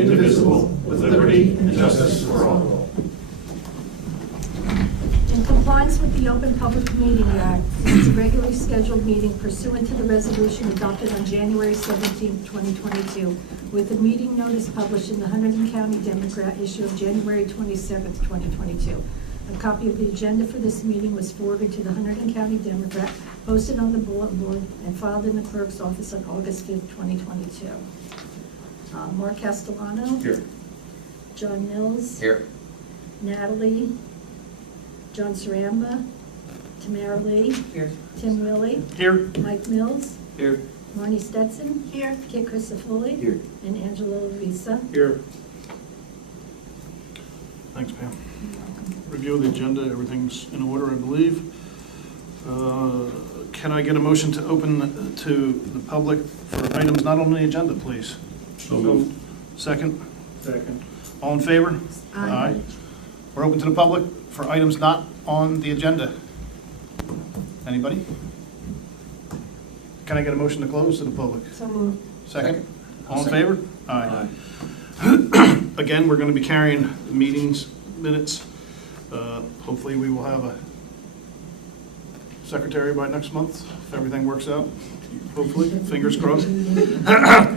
indivisible, with liberty and justice for all. In compliance with the Open Public Meeting Act, this is a regularly scheduled meeting pursuant to the resolution adopted on January 17, 2022, with a meeting notice published in the Hunterdon County Democrat issue of January 27, 2022. A copy of the agenda for this meeting was forwarded to the Hunterdon County Democrat, posted on the bulletin board, and filed in the clerk's office on August 5, 2022. Mark Castellano. Here. John Mills. Here. Natalie. John Saramba. Tamara Lee. Here. Tim Willie. Here. Mike Mills. Here. Marnie Stetson. Here. Kit Christopherly. Here. And Angela Lavisa. Here. Thanks, Pam. Review of the agenda, everything's in order, I believe. Can I get a motion to open to the public for items not on the agenda, please? So moved. Second? Second. All in favor? Aye. We're open to the public for items not on the agenda. Anybody? Can I get a motion to close to the public? So moved. Second? All in favor? Aye. Again, we're going to be carrying the meetings minutes. Hopefully, we will have a secretary by next month, if everything works out. Hopefully, fingers crossed.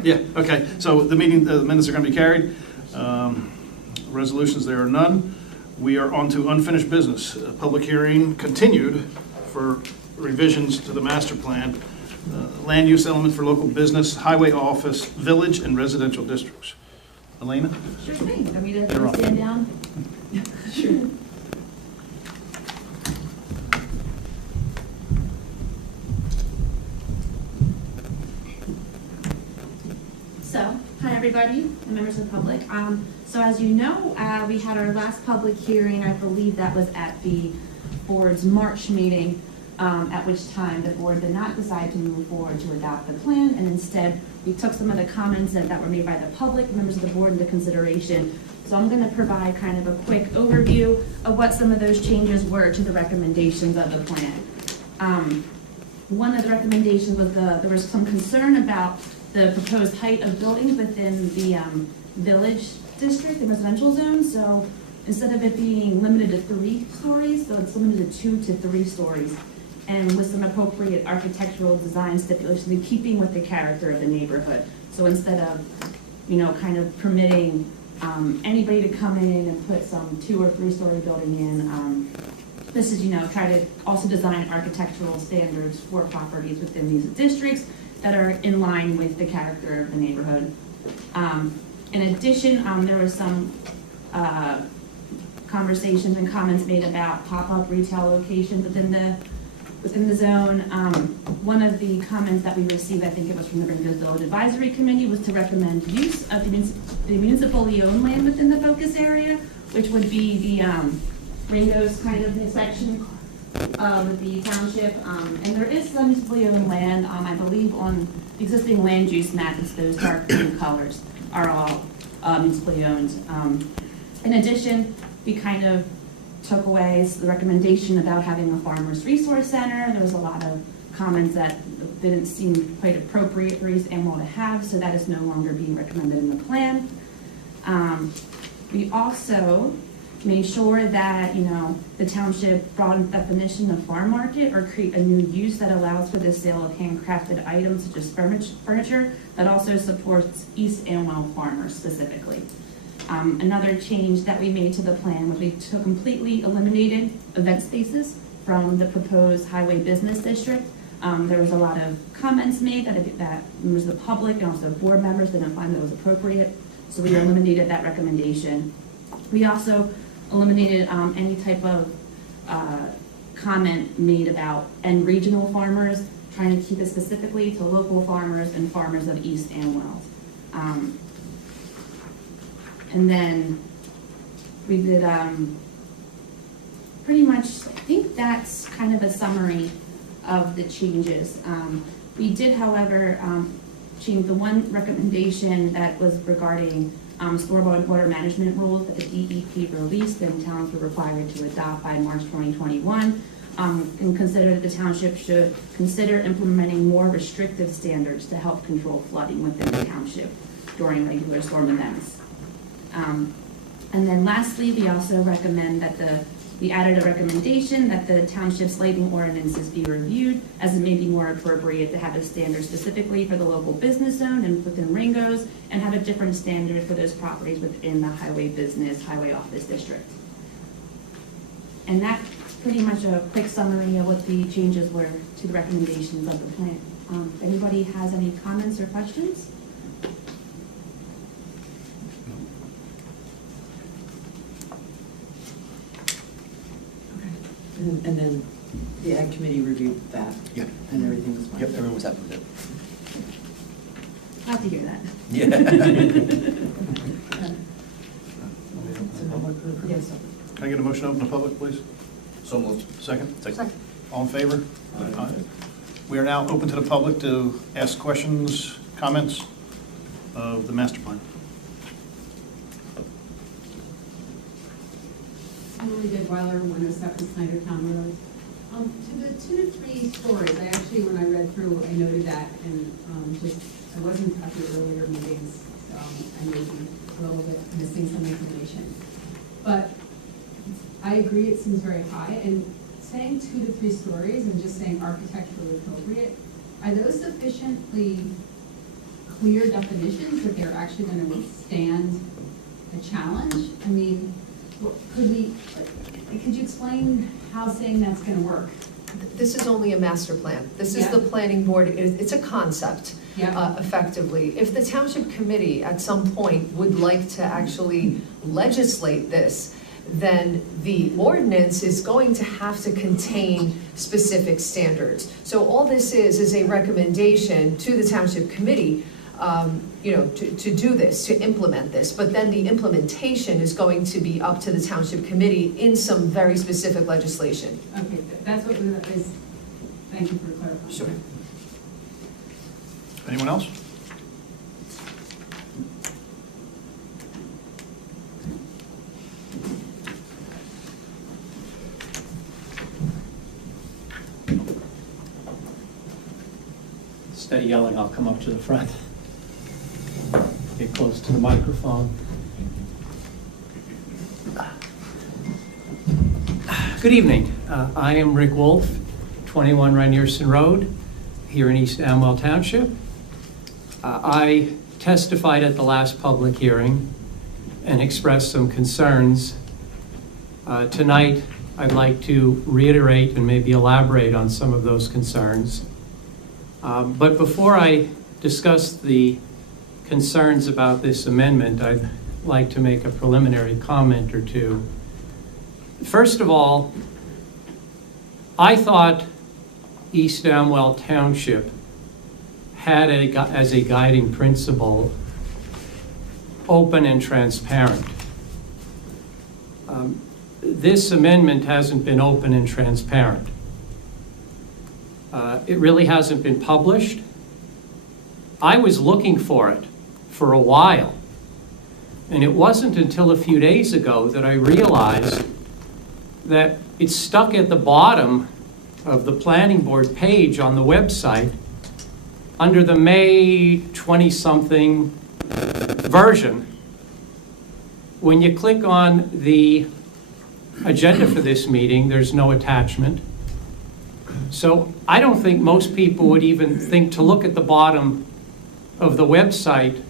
Yeah, okay, so the minutes are going to be carried. Resolutions, there are none. We are on to unfinished business. Public hearing continued for revisions to the master plan, land use element for local business, highway office, village, and residential districts. Elena? Sure thing. Want me You're to on. stand down? Sure. So, hi everybody, and members of the public. So as you know, we had our last public hearing, I believe that was at the board's March meeting, at which time the board did not decide to move forward to adopt the plan, and instead we took some of the comments that were made by the public, members of the board, into consideration. So I'm going to provide kind of a quick overview of what some of those changes were to the recommendations of the plan. One of the recommendations was there was some concern about the proposed height of buildings within the village district, the residential zone. So instead of it being limited to 3 stories, so it's limited to 2 to 3 stories, and with some appropriate architectural design stipulations in keeping with the character of the neighborhood. So instead of, kind of permitting anybody to come in and put some 2 or 3 story building in, this is, try to also design architectural standards for properties within these districts that are in line with the character of the neighborhood. In addition, there was some conversations and comments made about pop-up retail locations within the zone. One of the comments that we received, I think it was from the Ringgold Village Advisory Committee, was to recommend use of the municipally owned land within the focus area, which would be the Ringo's kind of section of the township. And there is some municipally owned land, I believe on the existing land use map, it's those dark blue colors are all municipally owned. In addition, we kind of took away the recommendation about having a farmers resource center. There was a lot of comments that didn't seem quite appropriate for East Amwell to have, so that is no longer being recommended in the plan. We also made sure that, the township broadened the definition of farm market or create a new use that allows for the sale of handcrafted items such as furniture that also supports East Amwell farmers specifically. Another change that we made to the plan was we completely eliminated event spaces from the proposed highway business district. There was a lot of comments made that members of the public and also board members didn't find that was appropriate, so we eliminated that recommendation. We also eliminated any type of comment made about regional farmers, trying to keep it specifically to local farmers and farmers of East Amwell. And then we did pretty much, I think that's kind of a summary of the changes. We did, however, change the one recommendation that was regarding stormwater water management rules that the DEP released and towns were required to adopt by March 2021, and consider that the township should consider implementing more restrictive standards to help control flooding within the township during regular storm events. And then lastly, we also recommend that we added a recommendation that the township's lighting ordinances be reviewed, as it may be more appropriate to have a standard specifically for the local business zone and within Ringgo's, and have a different standard for those properties within the highway business, highway office district. And that's pretty much a quick summary of what the changes were to the recommendations of the plan. If anybody has any comments or questions? And then the Ag Committee reviewed that? Yeah. And everything was fine? Yep, everyone was happy with it. Glad to hear that. Yeah. Yes. Can I get a motion to open the public, please? So moved. Second? Second. All in favor? Aye. We are now open to the public to ask questions, comments of the master plan. Emily Goodweiler, 107 Snydertown Road. To the 2 to 3 stories, I actually, when I read through, I noted that, and I wasn't at the earlier meetings, so I may be a little bit missing some information. But I agree, it seems very high, and saying 2 to 3 stories and just saying architecturally appropriate, are those sufficiently clear definitions that they're actually going to withstand a challenge? I mean, could you explain how saying that's going to work? This is only a master plan. This is the planning board, it's a concept, Yeah. effectively. If the township committee at some point would like to actually legislate this, then the ordinance is going to have to contain specific standards. So all this is a recommendation to the township committee, to do this, to implement this. But then the implementation is going to be up to the township committee in some very specific legislation. Okay, that's what is, thank you for clarifying. Sure. Anyone else? Instead of yelling, I'll come up to the front. Get close to the microphone. Good evening. I am Rick Wolf, 21 Rynierson Road, here in East Amwell Township. I testified at the last public hearing and expressed some concerns. Tonight, I'd like to reiterate and maybe elaborate on some of those concerns. But before I discuss the concerns about this amendment, I'd like to make a preliminary comment or two. First of all, I thought East Amwell Township had as a guiding principle open and transparent. This amendment hasn't been open and transparent. It really hasn't been published. I was looking for it for a while, and it wasn't until a few days ago that I realized that it's stuck at the bottom of the planning board page on the website under the May 20-something version. When you click on the agenda for this meeting, there's no attachment. So I don't think most people would even think to look at the bottom of the website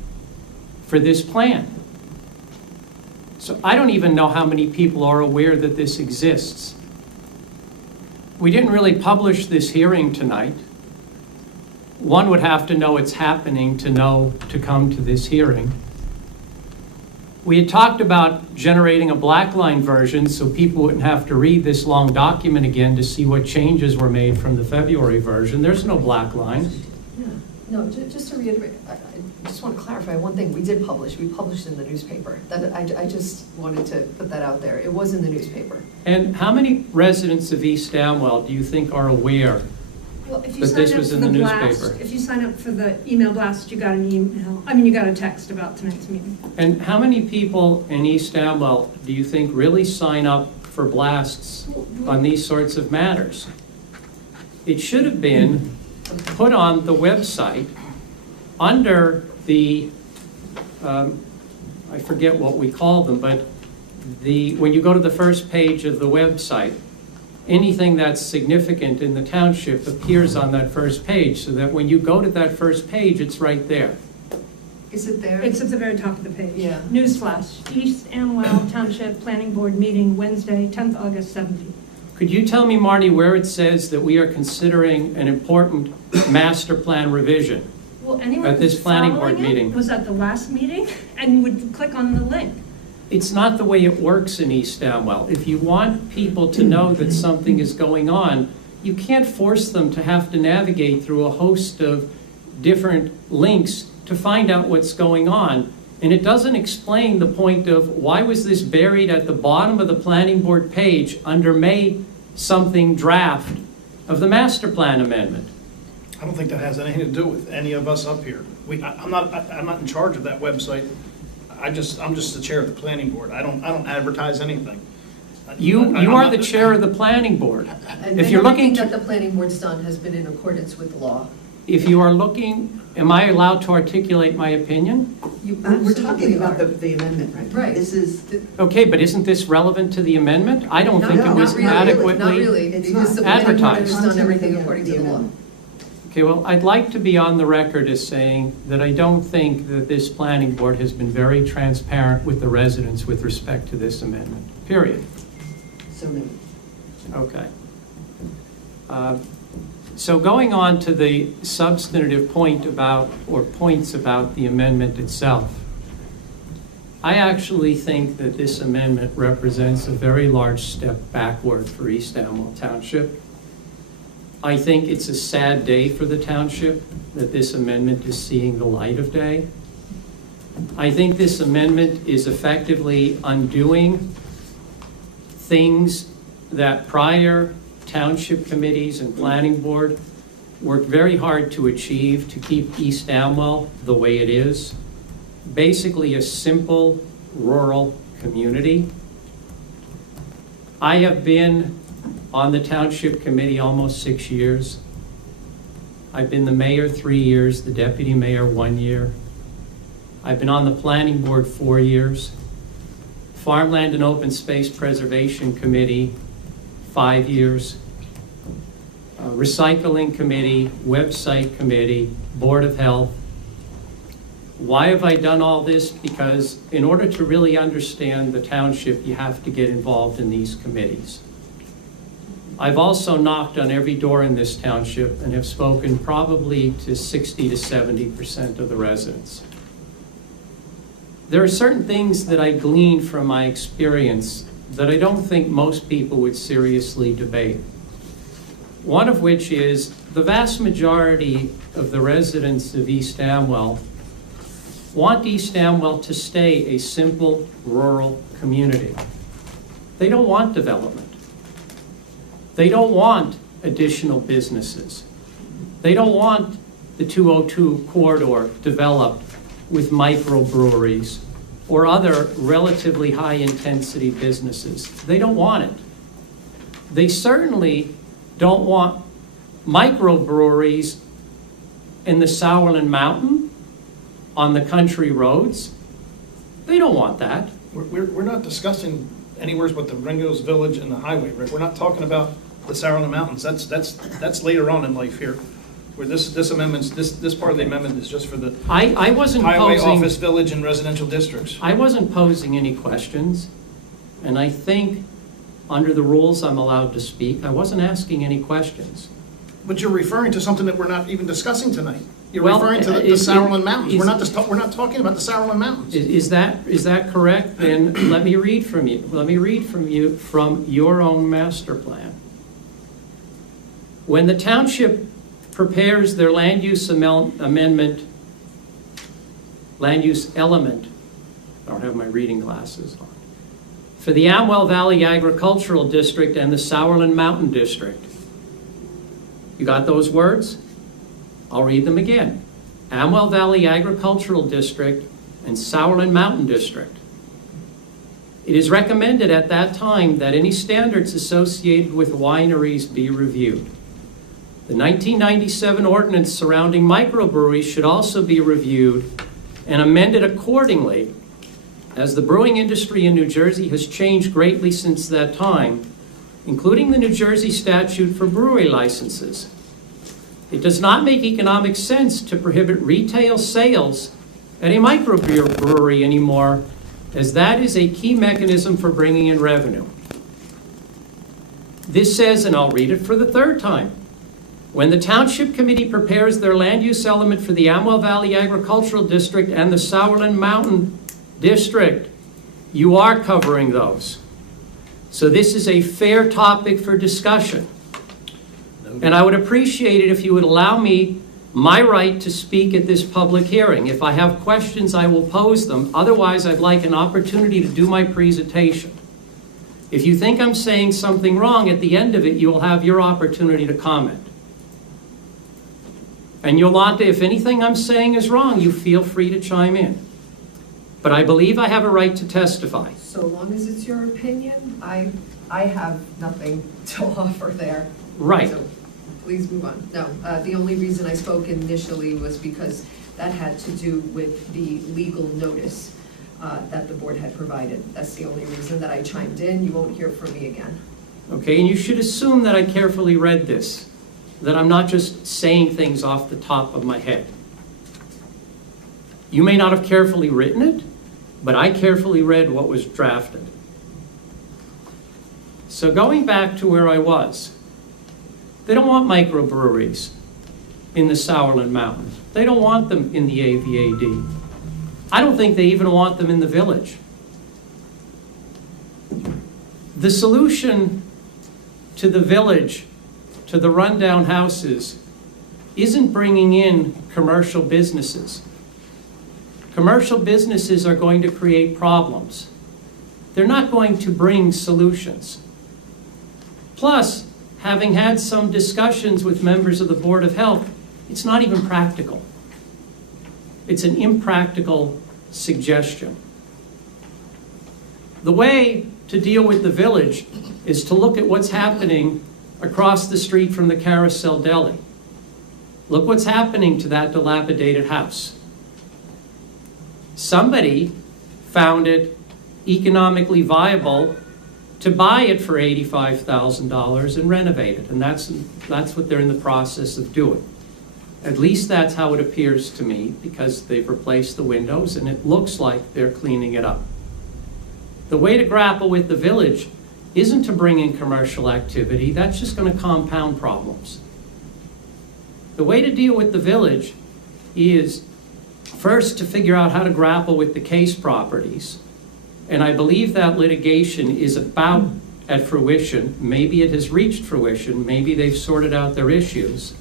for this plan. So I don't even know how many people are aware that this exists. We didn't really publish this hearing tonight. One would have to know it's happening to know to come to this hearing. We had talked about generating a blackline version so people wouldn't have to read this long document again to see what changes were made from the February version. There's no blackline. Yeah, no, just to reiterate, I just want to clarify one thing. We did publish, we published in the newspaper. I just wanted to put that out there. It was in the newspaper. And how many residents of East Amwell do you think are aware Well, if you that sign this up was for in the the blast, newspaper? if you sign up for the email blast, you got an email, you got a text about tonight's meeting. And how many people in East Amwell do you think really sign up for blasts on these sorts of matters? It should have been put on the website under the, I I forget what we call them, but when you go to the first page of the website, anything that's significant in the township appears on that first page, so that when you go to that first page, it's right there. Is it there? It's at the very top of the page. Yeah. Newsflash, East Amwell Township Planning Board meeting Wednesday, 10th August 17th. Could you tell me, Marty, where it says that we are considering an important master plan revision? Well, anyone At this who's planning board following it meeting. was at the last meeting and would click on the link. It's not the way it works in East Amwell. If you want people to know that something is going on, you can't force them to have to navigate through a host of different links to find out what's going on. And it doesn't explain the point of why was this buried at the bottom of the planning board page under May something draft of the master plan amendment. I don't think that has anything to do with any of us up here. I'm not in charge of that website. I'm just the chair of the planning board. I don't advertise anything. You I'm are not- the chair of the planning board. And If you're looking everything to, that the planning board's done has been in accordance with the law. if you are looking, am I allowed to articulate my opinion? You We're talking absolutely about are. the amendment, right? Right. This is, Okay, but isn't this relevant to the amendment? I don't think it Not was really, adequately. Not really, It's because the not. planning board has Advertised. done everything according to the law. Okay, well, I'd like to be on the record as saying that I don't think that this planning board has been very transparent with the residents with respect to this amendment, period. so no. Okay. So going on to the substantive point about, or points about the amendment itself, I actually think that this amendment represents a very large step backward for East Amwell Township. I think it's a sad day for the township that this amendment is seeing the light of day. I think this amendment is effectively undoing things that prior township committees and planning board worked very hard to achieve to keep East Amwell the way it is. Basically a simple rural community. I have been on the township committee almost 6 years. I've been the mayor 3 years, the deputy mayor 1 year. I've been on the planning board 4 years. Farmland and Open Space Preservation Committee, 5 years. Recycling Committee, Website Committee, Board of Health. Why have I done all this? Because in order to really understand the township, you have to get involved in these committees. I've also knocked on every door in this township and have spoken probably to 60 to 70% of the residents. There are certain things that I glean from my experience that I don't think most people would seriously debate. One of which is the vast majority of the residents of East Amwell want East Amwell to stay a simple rural community. They don't want development. They don't want additional businesses. They don't want the 202 corridor developed with microbreweries or other relatively high-intensity businesses. They don't want it. They certainly don't want microbreweries in the Sauerland Mountain on the country roads. They don't want that. We're not discussing anywhere but the Ringo's Village and the highway, Rick. We're not talking about the Sauerland Mountains. That's later on in life here. Where this amendment's, this part of the amendment is just for the I wasn't highway, posing, office, village, and residential districts. I wasn't posing any questions, and I think under the rules I'm allowed to speak. I wasn't asking any questions. But you're referring to something that we're not even discussing tonight. You're Well, referring to the is- Sauerland Mountains. is- We're not talking about the Sauerland Mountains. Is that correct? Then let me read from you. Let me read from you from your own master plan. When the township prepares their land use amendment, land use element, I don't have my reading glasses on, for the Amwell Valley Agricultural District and the Sauerland Mountain District. You got those words? I'll read them again. Amwell Valley Agricultural District and Sauerland Mountain District. It is recommended at that time that any standards associated with wineries be reviewed. The 1997 ordinance surrounding microbreweries should also be reviewed and amended accordingly as the brewing industry in New Jersey has changed greatly since that time, including the New Jersey statute for brewery licenses, it does not make economic sense to prohibit retail sales at a microbrewery anymore, as that is a key mechanism for bringing in revenue. This says, and I'll read it for the third time, when the Township Committee prepares their land use element for the Amwell Valley Agricultural District and the Sauerland Mountain District, you are covering those. So this is a fair topic for discussion. And I would appreciate it if you would allow me my right to speak at this public hearing. If I have questions, I will pose them. Otherwise, I'd like an opportunity to do my presentation. If you think I'm saying something wrong, at the end of it, you will have your opportunity to comment. And Yolanda, if anything I'm saying is wrong, you feel free to chime in. But I believe I have a right to testify. So long as it's your opinion, I have nothing to offer there. Right. So please move on. No, the only reason I spoke initially was because that had to do with the legal notice that the board had provided. That's the only reason that I chimed in. You won't hear from me again. Okay, and you should assume that I carefully read this, that I'm not just saying things off the top of my head. You may not have carefully written it, but I carefully read what was drafted. So going back to where I was, they don't want microbreweries in the Sauerland Mountains. They don't want them in the AVAD. I don't think they even want them in the village. The solution to the village, to the rundown houses, isn't bringing in commercial businesses. Commercial businesses are going to create problems. They're not going to bring solutions. Plus, having had some discussions with members of the Board of Health, it's not even practical. It's an impractical suggestion. The way to deal with the village is to look at what's happening across the street from the Carousel Deli. Look what's happening to that dilapidated house. Somebody found it economically viable to buy it for $85,000 and renovate it, and that's what they're in the process of doing. At least that's how it appears to me, because they've replaced the windows and it looks like they're cleaning it up. The way to grapple with the village isn't to bring in commercial activity. That's just going to compound problems. The way to deal with the village is first to figure out how to grapple with the case properties. And I believe that litigation is about at fruition. Maybe it has reached fruition. Maybe they've sorted out their issues.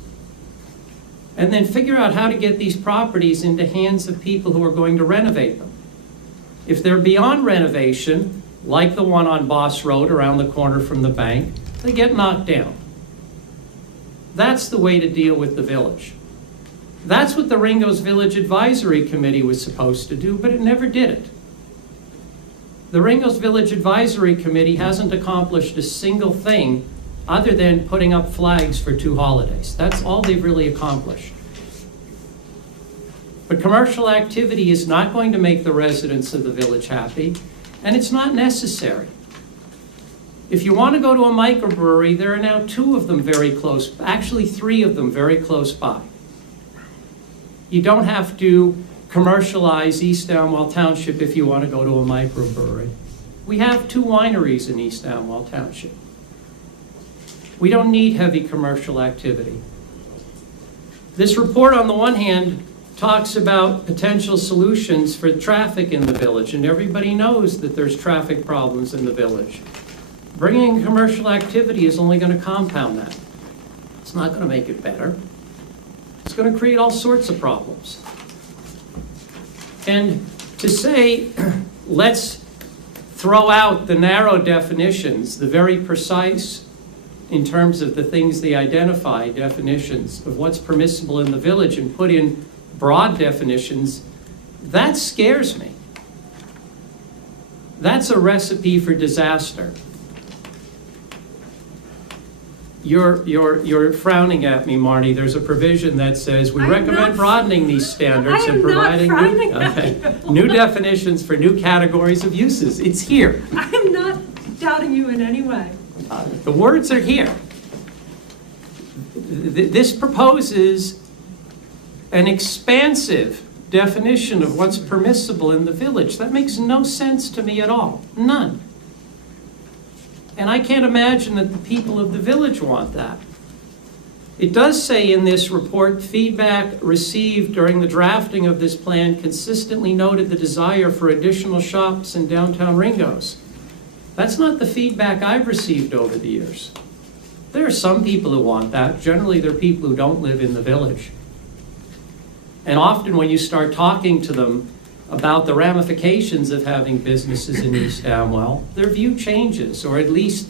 And then figure out how to get these properties into hands of people who are going to renovate them. If they're beyond renovation, like the one on Boss Road around the corner from the bank, they get knocked down. That's the way to deal with the village. That's what the Ringo's Village Advisory Committee was supposed to do, but it never did it. The Ringo's Village Advisory Committee hasn't accomplished a single thing other than putting up flags for 2 holidays. That's all they've really accomplished. But commercial activity is not going to make the residents of the village happy, and it's not necessary. If you want to go to a microbrewery, there are now 2 of them very close, actually 3 of them very close by. You don't have to commercialize East Amwell Township if you want to go to a microbrewery. We have 2 wineries in East Amwell Township. We don't need heavy commercial activity. This report, on the one hand, talks about potential solutions for traffic in the village, and everybody knows that there's traffic problems in the village. Bringing in commercial activity is only going to compound that. It's not going to make it better. It's going to create all sorts of problems. And to say, let's throw out the narrow definitions, the very precise, in terms of the things they identify, definitions of what's permissible in the village, and put in broad definitions, that scares me. That's a recipe for disaster. You're frowning at me, Marty. There's a provision that says, we I'm recommend not- broadening these standards I and am not providing frowning at new definitions for new categories of uses. It's here. I am not doubting you in any way. The words are here. This proposes an expansive definition of what's permissible in the village. That makes no sense to me at all. None. And I can't imagine that the people of the village want that. It does say in this report, feedback received during the drafting of this plan consistently noted the desire for additional shops in downtown Ringgoes. That's not the feedback I've received over the years. There are some people who want that. Generally, they're people who don't live in the village. And often when you start talking to them about the ramifications of having businesses in East Amwell, their view changes, or at least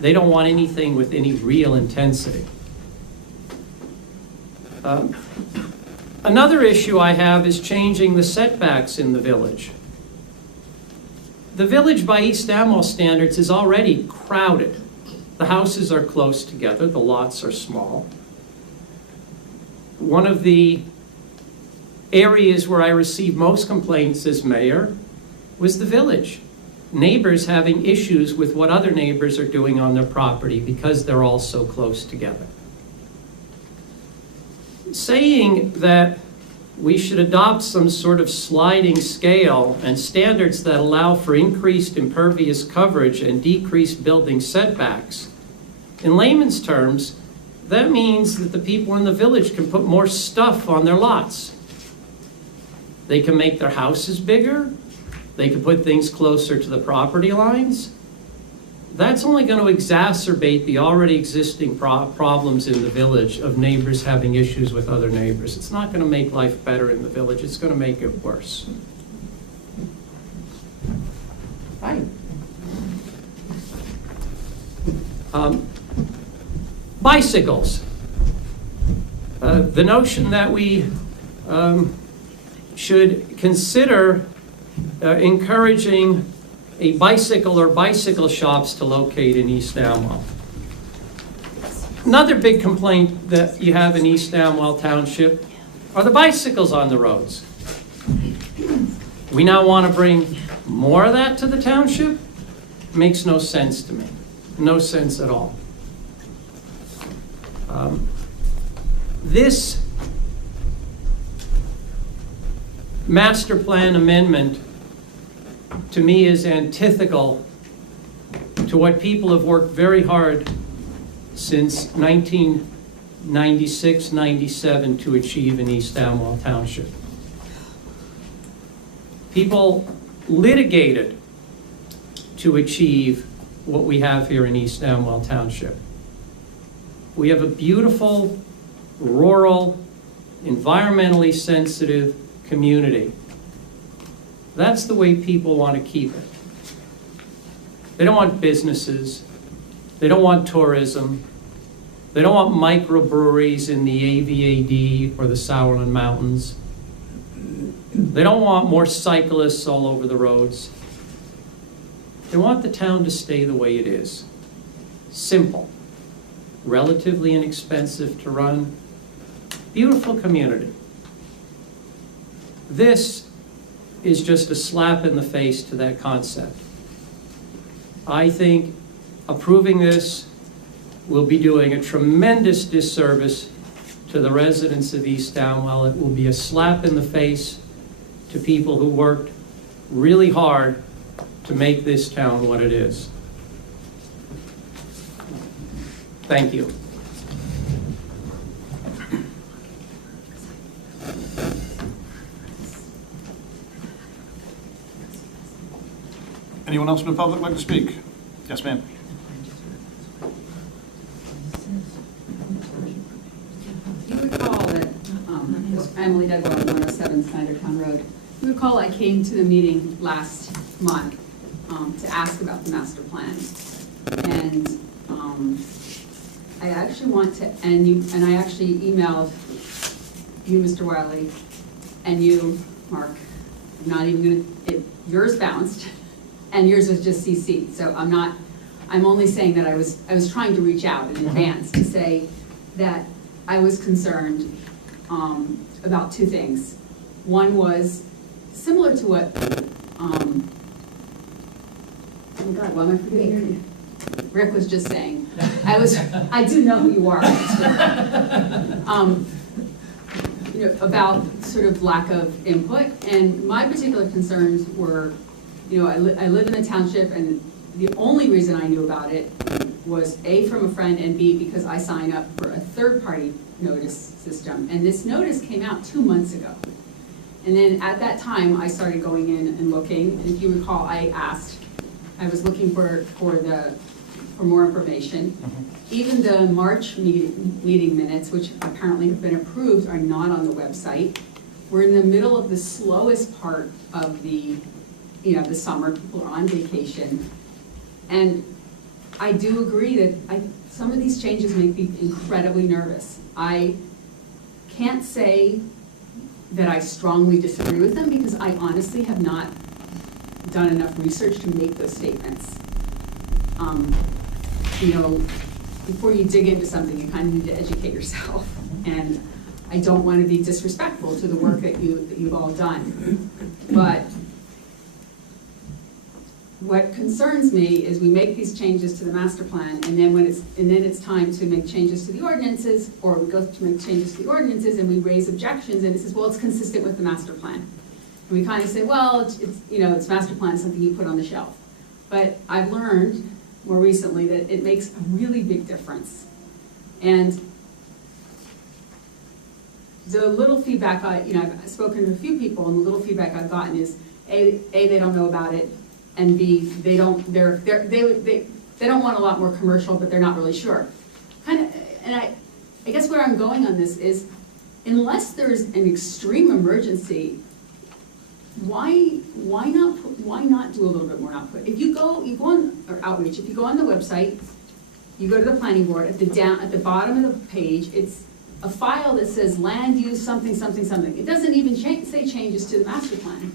they don't want anything with any real intensity. Another issue I have is changing the setbacks in the village. The village by East Amwell standards is already crowded. The houses are close together, the lots are small. One of the areas where I received most complaints as mayor was the village. Neighbors having issues with what other neighbors are doing on their property because they're all so close together. Saying that we should adopt some sort of sliding scale and standards that allow for increased impervious coverage and decreased building setbacks, in layman's terms, that means that the people in the village can put more stuff on their lots. They can make their houses bigger. They can put things closer to the property lines. That's only going to exacerbate the already existing problems in the village of neighbors having issues with other neighbors. It's not going to make life better in the village. It's going to make it worse. Right. Bicycles. The notion that we should consider encouraging a bicycle or bicycle shops to locate in East Amwell. Another big complaint that you have in East Amwell Township are the bicycles on the roads. We now want to bring more of that to the township? Makes no sense to me. No sense at all. This master plan amendment to me is antithetical to what people have worked very hard since 1996, 97 to achieve in East Amwell Township. People litigated to achieve what we have here in East Amwell Township. We have a beautiful, rural, environmentally sensitive community. That's the way people want to keep it. They don't want businesses. They don't want tourism. They don't want microbreweries in the AVAD or the Sauerland Mountains. They don't want more cyclists all over the roads. They want the town to stay the way it is. Simple, relatively inexpensive to run, beautiful community. This is just a slap in the face to that concept. I think approving this will be doing a tremendous disservice to the residents of East Amwell. It will be a slap in the face to people who worked really hard to make this town what it is. Thank you. Anyone else in the public like to speak? Yes, ma'am. You recall that, Emily Degwell, 107 Snydertown Road. You recall I came to the meeting last month to ask about the master plan. And I actually want to, and I actually emailed you, Mr. Wiley, and you, Mark. I'm not even gonna, yours bounced, and yours was just CC'd. So I I'm only saying that I was trying to reach out in advance to say that I was concerned about two things. One was similar to what, oh my God, why am I forgetting your name? Rick was just saying. I do know who you are. You know, about sort of lack of input, and my particular concerns were, you know, I live in a township, and the only reason I knew about it was A, from a friend, and B, because I signed up for a third-party notice system, and this notice came out 2 months ago. And then at that time, I started going in and looking, and if you recall, I was looking for more information. Even the March meeting minutes, which apparently have been approved, are not on the website. We're in the middle of the slowest part of the, you know, the summer. People are on vacation. And I do agree that some of these changes make me incredibly nervous. I can't say that I strongly disagree with them because I honestly have not done enough research to make those statements. You know, before you dig into something, you kind of need to educate yourself. And I don't want to be disrespectful to the work that you've all done. But what concerns me is we make these changes to the master plan, and then it's time to make changes to the ordinances, or we go to make changes to the ordinances and we raise objections, and it says, well, it's consistent with the master plan. And we kind of say, well, it's you know, it's master plan, something you put on the shelf. But I've learned more recently that it makes a really big difference. And the little feedback I've spoken to a few people, and the little feedback I've gotten is A, they don't know about it, and B, they don't want a lot more commercial, but they're not really sure. And I guess where I'm going on this is, unless there's an extreme emergency, why not do a little bit more output? If you go on, or outreach, if you go on the website, you go to the planning board, at the bottom of the page, it's a file that says land use something, something, something. It doesn't even say changes to the master plan.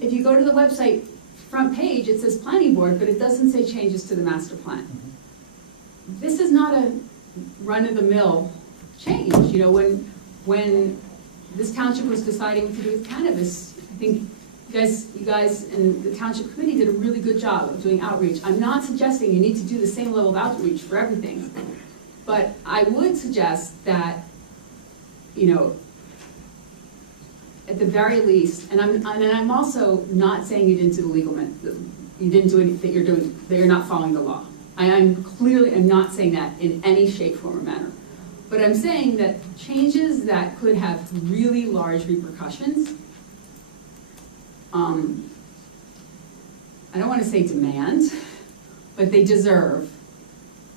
If you go to the website front page, it says planning board, but it doesn't say changes to the master plan. This is not a run-of-the-mill change. You know, when this township was deciding what to do with cannabis, I think you guys in the township committee did a really good job of doing outreach. I'm not suggesting you need to do the same level of outreach for everything, but I would suggest that, you know, at the very least, and I'm also not saying you didn't do the legal, you didn't do anything that you're not following the law. I'm not saying that in any shape, form, or manner. But I'm saying that changes that could have really large repercussions, I don't want to say demand, but they deserve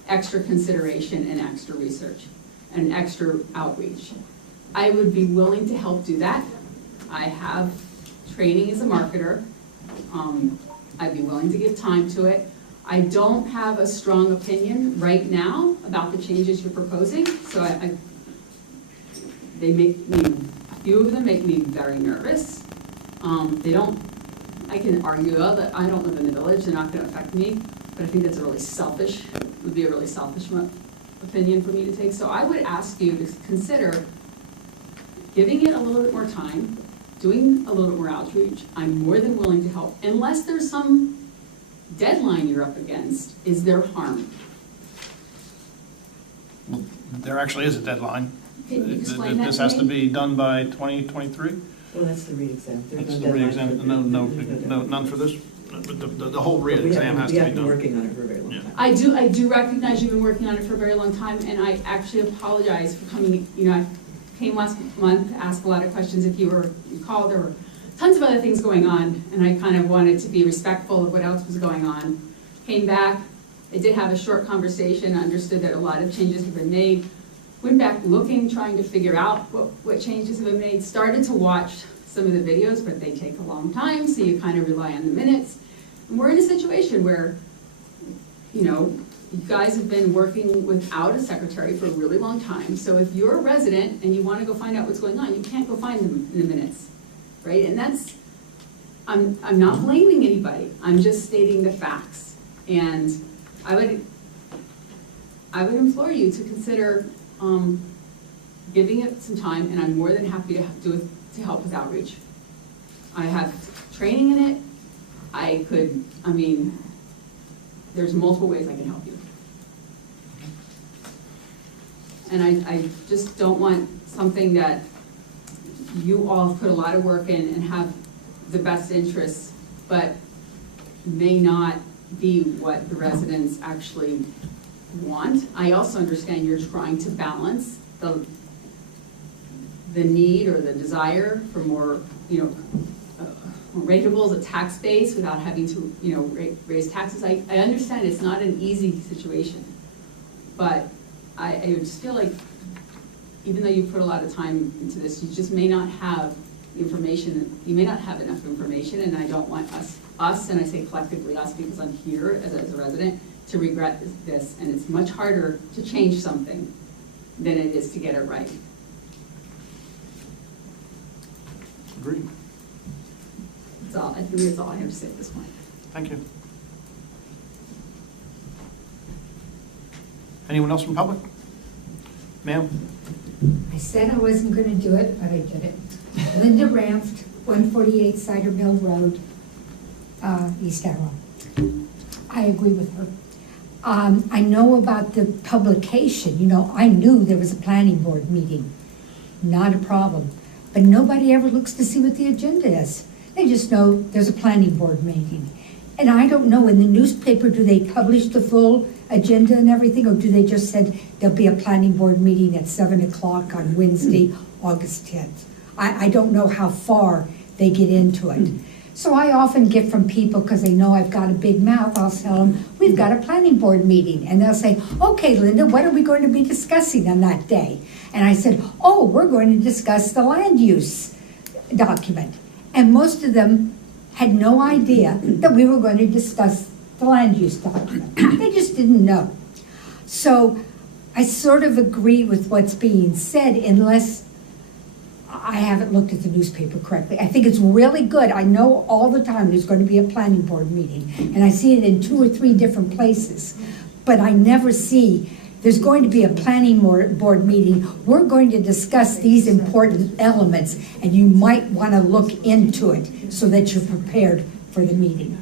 extra consideration and extra research and extra outreach. I would be willing to help do that. I have training as a marketer. I'd be willing to give time to it. I don't have a strong opinion right now about the changes you're proposing, so a few of them make me very nervous. I can argue that I don't live in the village, they're not gonna affect me, but I think that's would be a really selfish opinion for me to take. So I would ask you to consider giving it a little bit more time, doing a little bit more outreach. I'm more than willing to help, unless there's some deadline you're up against. Is there harm? Well, there actually is a deadline. Can you explain that This to has to me? be done by 2023? Well, that's the re-exam. There's That's no the deadline re-exam, for no, none for this? But the whole re-exam has We to have be been done. working on it for a very long Yeah. time. I do recognize you've been working on it for a very long time, and I actually apologize for coming, I came last month, asked a lot of questions. If you recall, there were tons of other things going on, and I kind of wanted to be respectful of what else was going on. Came back, I did have a short conversation, understood that a lot of changes have been made, went back looking, trying to figure out what changes have been made, started to watch some of the videos, but they take a long time, so you kind of rely on the minutes. And we're in a situation where, you guys have been working without a secretary for a really long time, so if you're a resident and you want to go find out what's going on, you can't go find them in the minutes, right? And that's, I'm not blaming anybody, I'm just stating the facts. And I would implore you to consider, giving it some time, and I'm more than happy to do it, to help with outreach. I have training in it. There's multiple ways I can help you. And I just don't want something that you all put a lot of work in and have the best interests, but may not be what the residents actually want. I also understand you're trying to balance the need or the desire for more, more rentables, a tax base without having to, raise taxes. I understand it's not an easy situation, but I just feel like even though you put a lot of time into this, you just may not have information, you may not have enough information, and I don't want us, and I say collectively us because I'm here as a resident, to regret this, and it's much harder to change something than it is to get it right. Agreed. I think that's all I have to say at this point. Thank you. Anyone else from public? Ma'am? I said I wasn't going to do it, but I did it. Linda Ranft, 148 Cider Mill Road, East Arrow. I agree with her. I know about the publication. I knew there was a planning board meeting. Not a problem. But nobody ever looks to see what the agenda is. They just know there's a planning board meeting. And I don't know, in the newspaper, do they publish the full agenda and everything, or do they just said there'll be a planning board meeting at 7 o'clock on Wednesday, August 10th? I don't know how far they get into it. So I often get from people, because they know I've got a big mouth, I'll tell them, we've got a planning board meeting. And they'll say, okay, Linda, what are we going to be discussing on that day? And I said, oh, we're going to discuss the land use document. And most of them had no idea that we were going to discuss the land use document. They just didn't know. So I sort of agree with what's being said, unless I haven't looked at the newspaper correctly. I think it's really good. I know all the time there's going to be a planning board meeting, and I see it in 2 or 3 different places. But I never see there's going to be a planning board meeting. We're going to discuss these important elements, and you might want to look into it so that you're prepared for the meeting.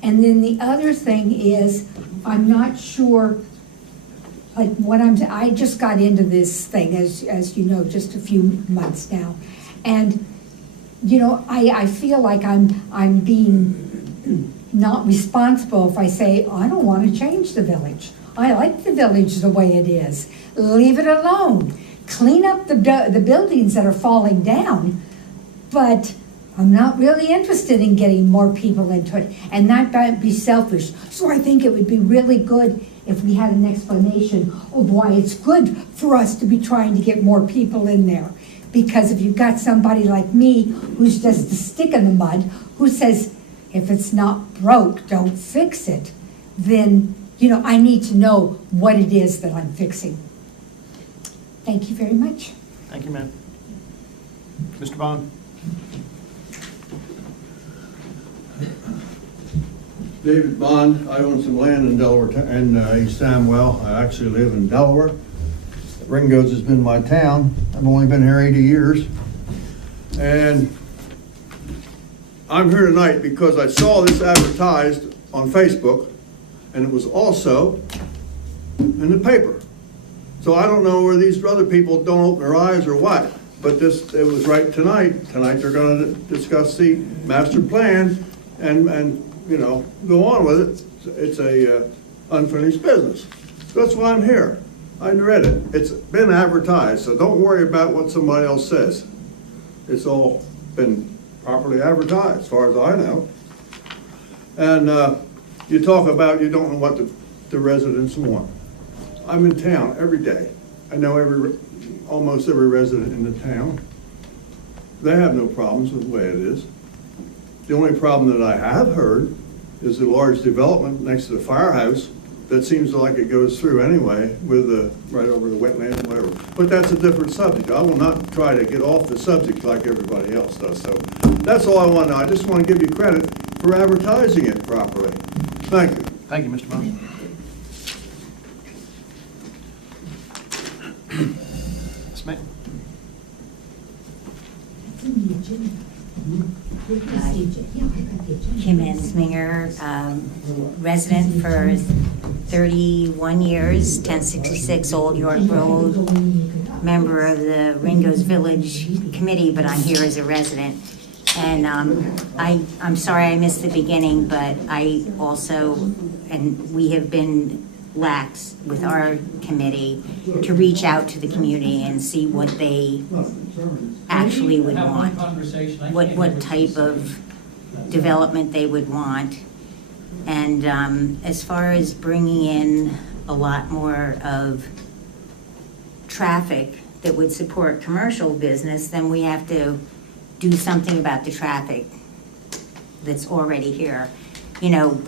And then the other thing is, I'm not sure, like what I just got into this thing, as you know, just a few months now. And, I feel like I'm being not responsible if I say, I don't want to change the village. I like the village the way it is. Leave it alone. Clean up the buildings that are falling down, but I'm not really interested in getting more people into it, and that might be selfish. So I think it would be really good if we had an explanation of why it's good for us to be trying to get more people in there. Because if you've got somebody like me who's just a stick in the mud, who says, if it's not broke, don't fix it, then I need to know what it is that I'm fixing. Thank you very much. Thank you, ma'am. Mr. Bond? David Bond. I own some land in Delaware, in East Amwell. I actually live in Delaware. Ringo's has been my town. I've only been here 80 years. And I'm here tonight because I saw this advertised on Facebook, and it was also in the paper. So I don't know where these other people don't open their eyes or what, but it was right tonight. Tonight they're going to discuss the master plan and go on with it. It's a unfinished business. That's why I'm here. I read it. It's been advertised, so don't worry about what somebody else says. It's all been properly advertised, as far as I know. And you talk about you don't know what the residents want. I'm in town every day. I know almost every resident in the town. They have no problems with the way it is. The only problem that I have heard is the large development next to the firehouse that seems like it goes through anyway with right over the wetlands, whatever. But that's a different subject. I will not try to get off the subject like everybody else does. So that's all I want to know. I just want to give you credit for advertising it properly. Thank you. Thank you, Mr. Bond. Ms. May? It's in the agenda. Where's the agenda? Yeah, I got the agenda. Kim Ensminger, resident for 31 years, 1066 Old York Road, member of the Ringo's Village Committee, but I'm here as a resident. And I'm sorry I missed the beginning, but I also, and we have been lax with our committee to reach out to the community and see what they actually would want. What type of development they would want. And as far as bringing in a lot more of traffic that would support commercial business, then we have to do something about the traffic that's already here. You know,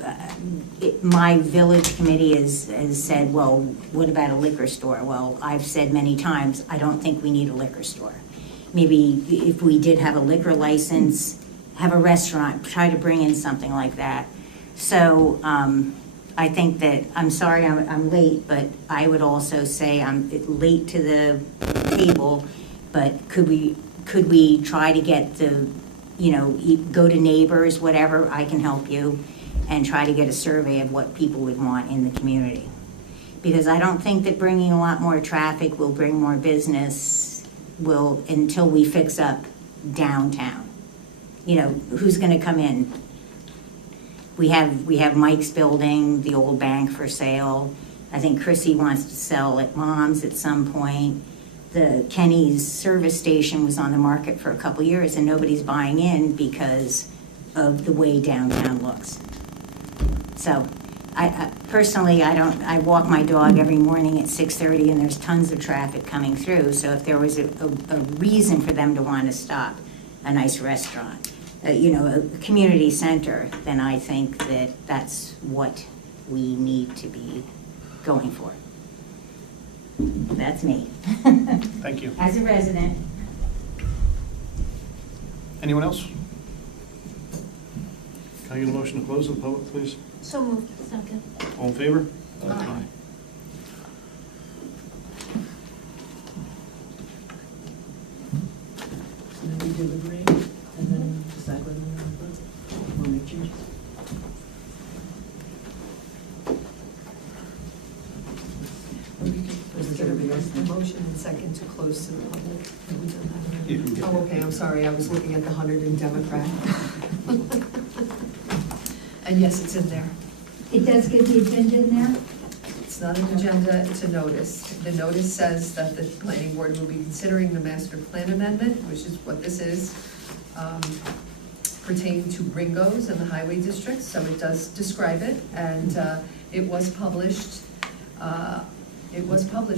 my village committee has said, well, what about a liquor store? Well, I've said many times, I don't think we need a liquor store. Maybe if we did have a liquor license, have a restaurant, try to bring in something like that. So I think that, I'm sorry I'm late, but I would also say I'm late to the table, but could we try to get the, you know, go to neighbors, whatever, I can help you, and try to get a survey of what people would want in the community. Because I don't think that bringing a lot more traffic will bring more business, until we fix up downtown. You know, who's gonna come in? We have Mike's building, the old bank for sale. I think Chrissy wants to sell at Mom's at some point. The Kenny's service station was on the market for a couple years and nobody's buying in because of the way downtown looks. So I personally, I walk my dog every morning at 6:30 and there's tons of traffic coming through. So if there was a reason for them to want to stop, a nice restaurant, you know, a community center, then I think that that's what we need to be going for. That's me. Thank you. As a resident. Anyone else? Can I get a motion to close the public, please? So moved. Second. All in favor? Aye. So then we deliberate and then decide whether we want to make changes. Is there a motion and second to close to the public? Have we done that already? Oh, okay, I'm sorry, I was looking at the 100 in Democrat. And yes, it's in there. It does get the agenda in there? It's not an agenda, it's a notice. The notice says that the planning board will be considering the master plan amendment, which is what this is, pertaining to Ringo's and the highway district, so it does describe it, and it was published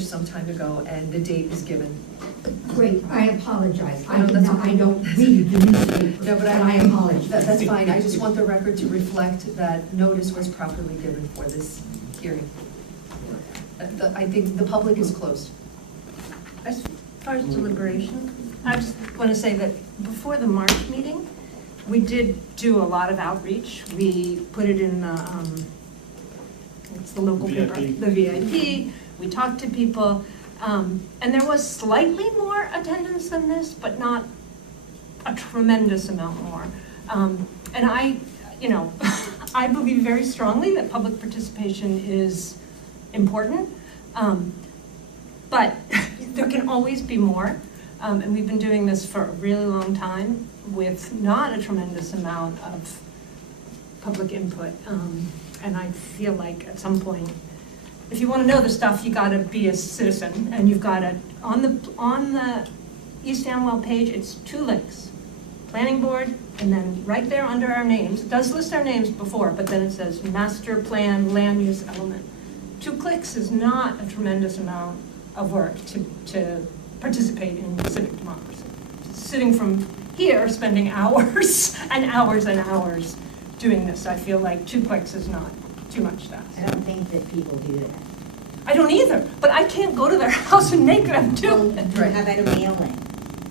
some time ago, and the date is given. Great, I apologize. No, that's okay. I don't read the newspaper, No, but I apologize. That's fine, I just want the record to reflect that notice was properly given for this hearing. I think the public is closed. As far as deliberation, I just want to say that before the March meeting, we did do a lot of outreach. We put it in the, it's the local paper, VIP. the VIP. We talked to people, and there was slightly more attendance than this, but not a tremendous amount more. And I, you know, I believe very strongly that public participation is important, but there can always be more. And we've been doing this for a really long time with not a tremendous amount of public input. And I feel like at some point, if you want to know the stuff, you got to be a citizen, and you've got to, on the East Amwell page, it's 2 links. Planning board, and then right there under our names, it does list our names before, but then it says master plan land use element. 2 clicks is not a tremendous amount of work to participate in civic democracy. Sitting from here, spending hours and hours and hours doing this, I feel like 2 clicks is not too much task. I don't think that people do that. I don't either, but I can't go to their house and make them do it. How about a mail-in?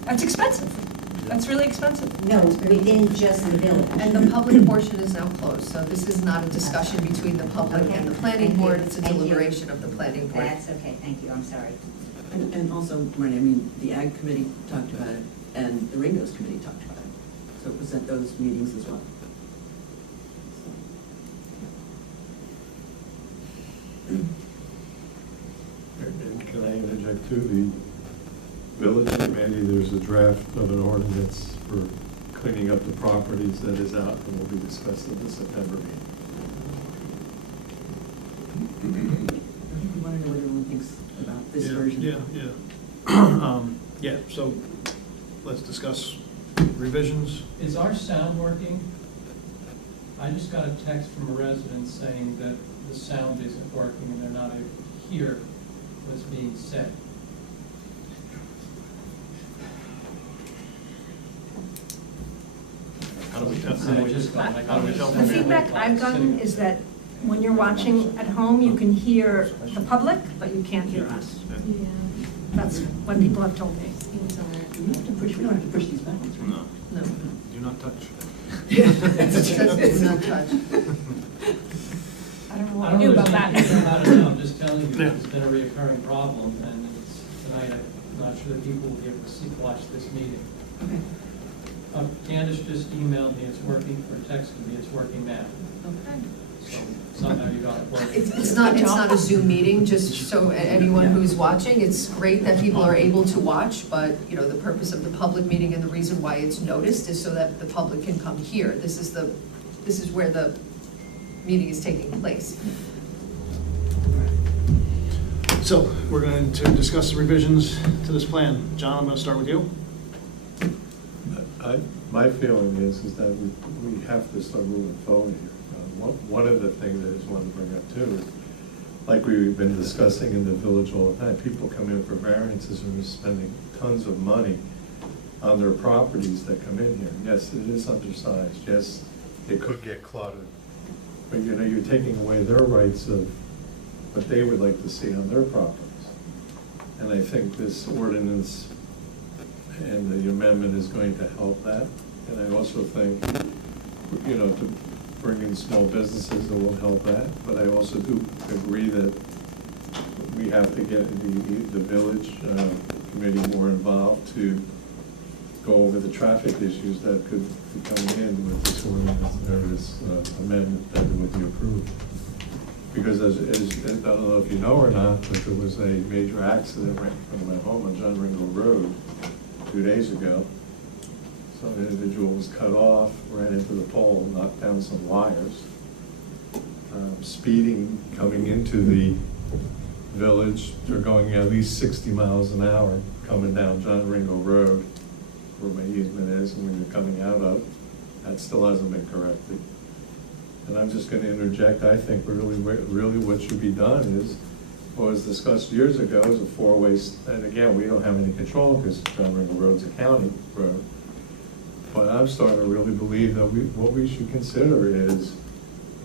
That's expensive. That's really expensive. No, within just the village. And the public portion is now closed, so this is not a discussion between the public and the planning Thank you. board, it's a Thank you. deliberation of the planning board. That's okay, thank you, I'm sorry. And also, Marty, I mean, the Ag Committee talked about it, and the Ringo's Committee talked about it. So it was at those meetings as well. And can I interject too, the village committee, there's a draft of an ordinance for cleaning up the properties that is out and will be discussed at the September meeting. I think we want to know what everyone thinks about this version. Yeah, so let's discuss revisions. Is our sound working? I just got a text from a resident saying that the sound isn't working and they're not able to hear what's being said. How do we tell? So I just got, How do we tell? The feedback I've gotten is that when you're watching at home, you can hear the public, but you can't hear us. That's what people have told me. We don't have to push these buttons, right? No, do not touch. Do not touch. I don't know I what don't to do know about that. I don't know, I'm just telling you, Yeah. it's been a reoccurring problem, and it's, tonight, I'm not sure that people will be able to see, watch this meeting. Okay. Candace just emailed me, it's working, or texted me, it's working now. Okay. So somehow you got it working. It's not a Zoom meeting, just so anyone who's watching, it's great that people are able to watch, but, you know, the purpose of the public meeting and the reason why it's noticed is so that the public can come here. This is where the meeting is taking place. So we're going to discuss the revisions to this plan. John, I'm going to start with you. My feeling is that we have to start moving forward here. One of the things I just wanted to bring up too is, like we've been discussing in the village all the time, people come in for variances and we're spending tons of money on their properties that come in here. Yes, it is undersized. Yes, it could get cluttered. But you know, you're taking away their rights of what they would like to see on their properties. And I think this ordinance and the amendment is going to help that. And I also think, you know, to bring in small businesses, that will help that. But I also do agree that we have to get the village committee more involved to go over the traffic issues that could be coming in with this ordinance, or this amendment that would be approved. Because as I don't know if you know or not, but there was a major accident right in front of my home on John Ringo Road 2 days ago. Some individual was cut off, ran into the pole, knocked down some wires. Speeding coming into the village, they're going at least 60 miles an hour coming down John Ringo Road, where my easement is, and when you're coming out of, that still hasn't been corrected. And I'm just going to interject, I think really what should be done is, what was discussed years ago is a four-way, and again, we don't have any control because John Ringo Road's a county road. But I'm starting to really believe that what we should consider is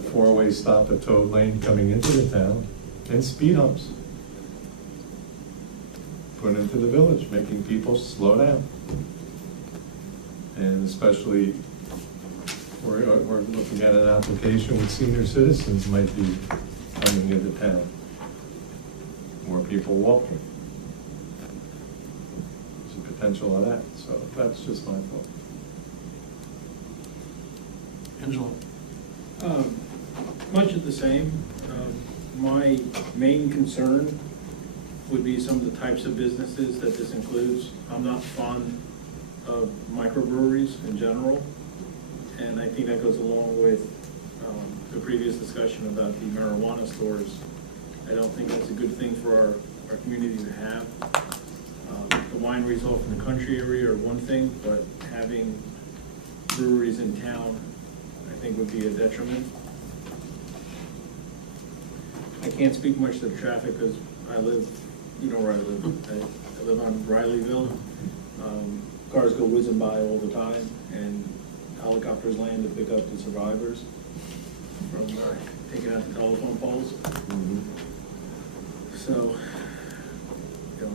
a four-way stop at Toad Lane coming into the town and speed humps put into the village, making people slow down. And especially, we're looking at an application with senior citizens might be coming into town. More people walking. There's a potential of that, so that's just my thought. Angelo. Much of the same. My main concern would be some of the types of businesses that this includes. I'm not fond of microbreweries in general, and I think that goes along with the previous discussion about the marijuana stores. I don't think that's a good thing for our community to have. The wineries off in the country area are one thing, but having breweries in town, I think, would be a detriment. I can't speak much to the traffic because I live, you know where I live. I live on Rileyville. Cars go whizzing by all the time, and helicopters land to pick up the survivors from taking out the telephone poles. So, you know,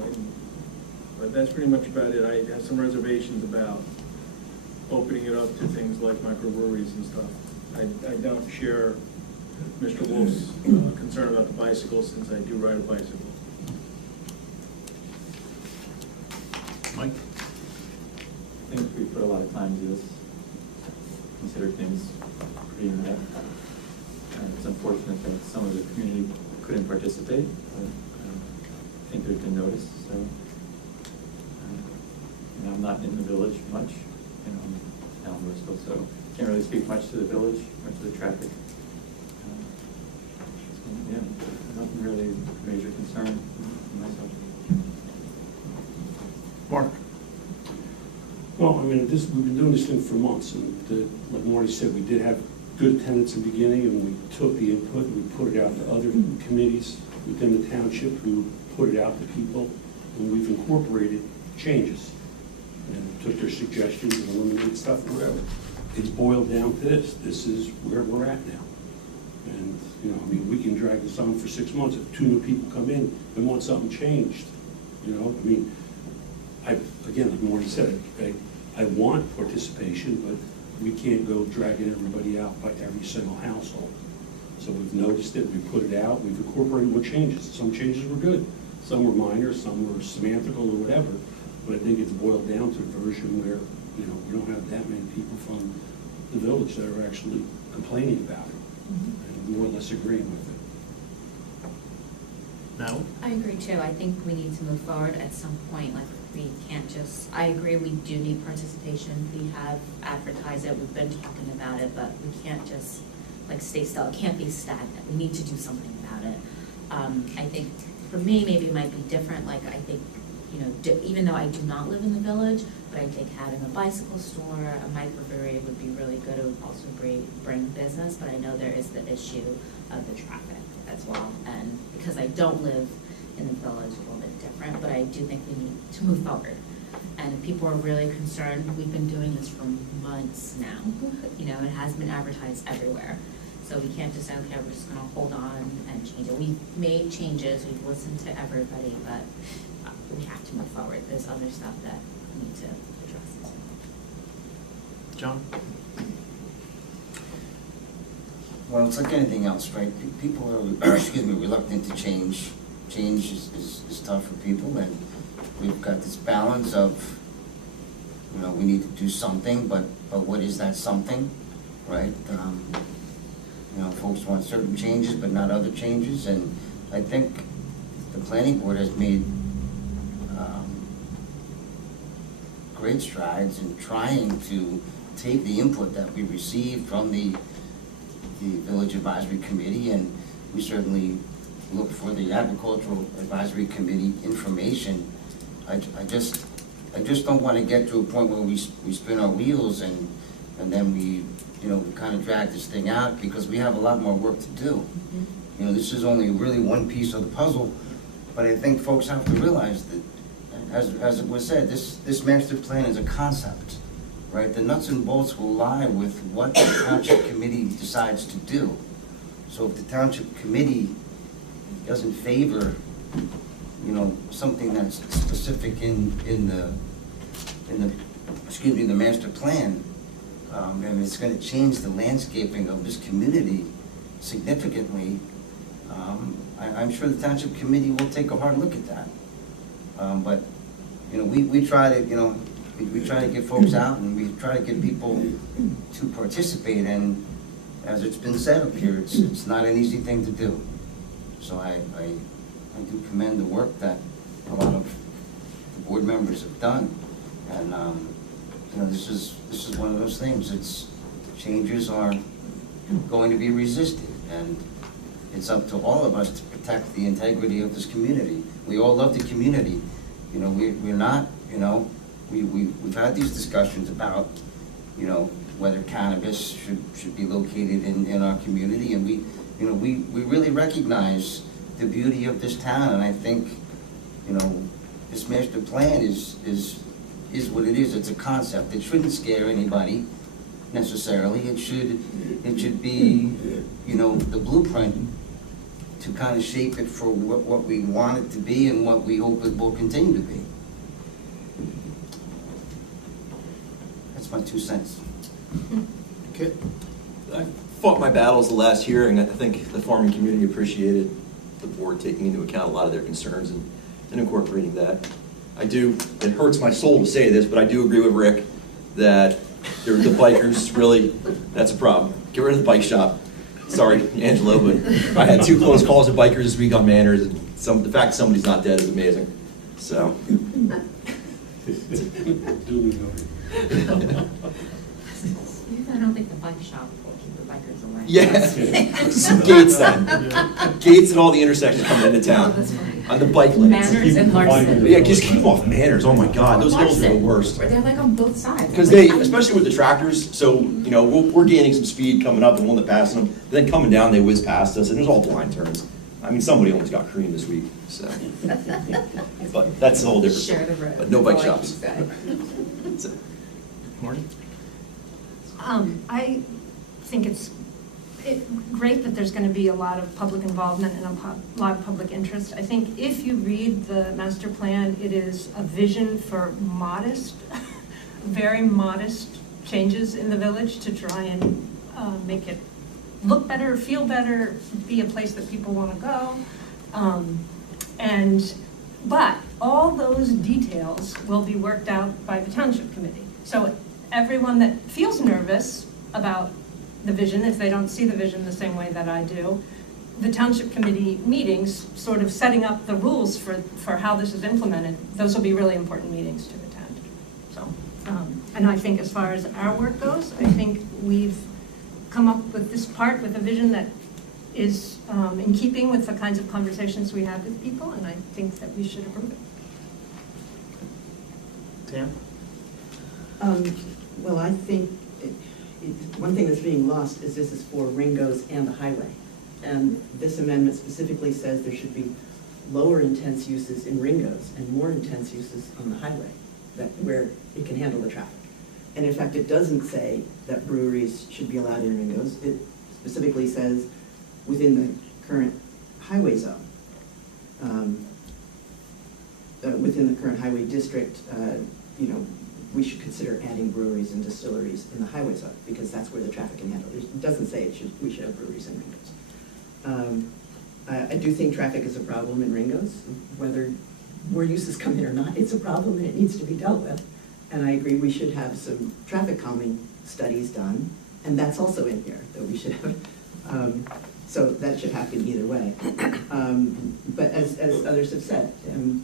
but that's pretty much about it. I have some reservations about opening it up to things like microbreweries and stuff. I don't share Mr. Wolf's concern about the bicycles, since I do ride a bicycle. Mike? I think we put a lot of time into this, consider things pretty in-depth. And it's unfortunate that some of the community couldn't participate, but I think there's been notice, so. I'm not in the village much, I'm down Bristol, so can't really speak much to the village, much to the traffic. Yeah, nothing really major concern for myself. Mark? Well, I mean, we've been doing this thing for months, and like Marty said, we did have good attendance in the beginning, and we took the input and we put it out to other committees within the township who put it out to people, and we've incorporated changes and took their suggestions and eliminated stuff or whatever. It's boiled down to this. This is where we're at now. And, I mean, we can drag this on for 6 months. If 2 new people come in and want something changed, I mean, again, like Morty said, I want participation, but we can't go dragging everybody out by every single household. So we've noticed it, we put it out, we've incorporated more changes. Some changes were good, some were minor, some were semantical or whatever, but I think it's boiled down to a version where, we don't have that many people from the village that are actually complaining about it and more or less agreeing with it. No? I agree too. I think we need to move forward at some point. Like, we can't just, I agree we do need participation. We have advertised it, we've been talking about it, but we can't just stay still. It can't be stagnant. We need to do something about it. I think for me, maybe it might be different. I think, even though I do not live in the village, but I think having a bicycle store, a microbrewery would be really good. It would also bring business, but I know there is the issue of the traffic as well. And because I don't live in the village, a little bit different, but I do think we need to move forward. And if people are really concerned, we've been doing this for months now. It has been advertised everywhere. So we can't just say, okay, we're just gonna hold on and change it. We've made changes, we've listened to everybody, but we have to move forward. There's other stuff that we need to address. John? Well, it's like anything else, right? People are, reluctant to change. Change is tough for people, and we've got this balance of, we need to do something, but what is that something, right? Folks want certain changes, but not other changes, and I think the planning board has made great strides in trying to take the input that we received from the Village Advisory Committee, and we certainly look for the Agricultural Advisory Committee information. I just don't want to get to a point where we spin our wheels and then we kind of drag this thing out, because we have a lot more work to do. This is only really one piece of the puzzle, but I think folks have to realize that, as it was said, this master plan is a concept, right? The nuts and bolts will lie with what the township committee decides to do. So if the township committee doesn't favor, something that's specific in the master plan, and it's going to change the landscaping of this community significantly, I'm sure the township committee will take a hard look at that. But we try to we try to get folks out, and we try to get people to participate. And as it's been said up here, it's not an easy thing to do. So I do commend the work that a lot of the board members have done. And this is one of those things. Changes are going to be resisted, and it's up to all of us to protect the integrity of this community. We all love the community. We're not, we've had these discussions about, whether cannabis should be located in our community, and we really recognize the beauty of this town, and I think, this master plan is what it is. It's a concept. It shouldn't scare anybody necessarily. It should be, the blueprint to kind of shape it for what we want it to be and what we hope it will continue to be. That's my 2 cents. Okay. I fought my battles the last hearing. I think the farming community appreciated the board taking into account a lot of their concerns and incorporating that. It hurts my soul to say this, but I do agree with Rick that the bikers really, that's a problem. Get rid of the bike shop. Sorry, Angelo, but I had 2 close calls with bikers this week on Manners, and the fact somebody's not dead is amazing. So. I don't think the bike shop will keep the bikers away. Yeah, some gates then. Gates at all the intersections coming into town. Oh, that's funny. On the bike lanes. Manners and Larson. Yeah, just keep them off Manners. Oh my God, those hills are the worst. They're like on both sides. Because they, especially with the tractors, so, you know, we're gaining some speed coming up and one that passing them. But then coming down, they whiz past us, and there's all blind turns. I mean, somebody almost got creamed this week, so. But that's a whole different Share the story. road. But no bike That's all I shops. keep saying. Marty? I think it's great that there's going to be a lot of public involvement and a lot of public interest. I think if you read the master plan, it is a vision for modest, very modest changes in the village to try and make it look better, feel better, be a place that people want to go. But all those details will be worked out by the township committee. So everyone that feels nervous about the vision, if they don't see the vision the same way that I do, the township committee meetings, sort of setting up the rules for how this is implemented, those will be really important meetings to attend. So, and I think as far as our work goes, I think we've come up with this part with a vision that is in keeping with the kinds of conversations we have with people, and I think that we should approve it. Tam? Well, I think one thing that's being lost is this is for Ringo's and the highway. And this amendment specifically says there should be lower intense uses in Ringo's and more intense uses on the highway, where it can handle the traffic. And in fact, it doesn't say that breweries should be allowed in Ringo's. It specifically says within the current highway zone, within the current highway district, you know, we should consider adding breweries and distilleries in the highway zone, because that's where the traffic can handle it. It doesn't say we should have breweries in Ringo's. I do think traffic is a problem in Ringo's. Whether more uses come in or not, it's a problem and it needs to be dealt with. And I agree we should have some traffic calming studies done, and that's also in here, that we should have. So that should happen either way. But as others have said,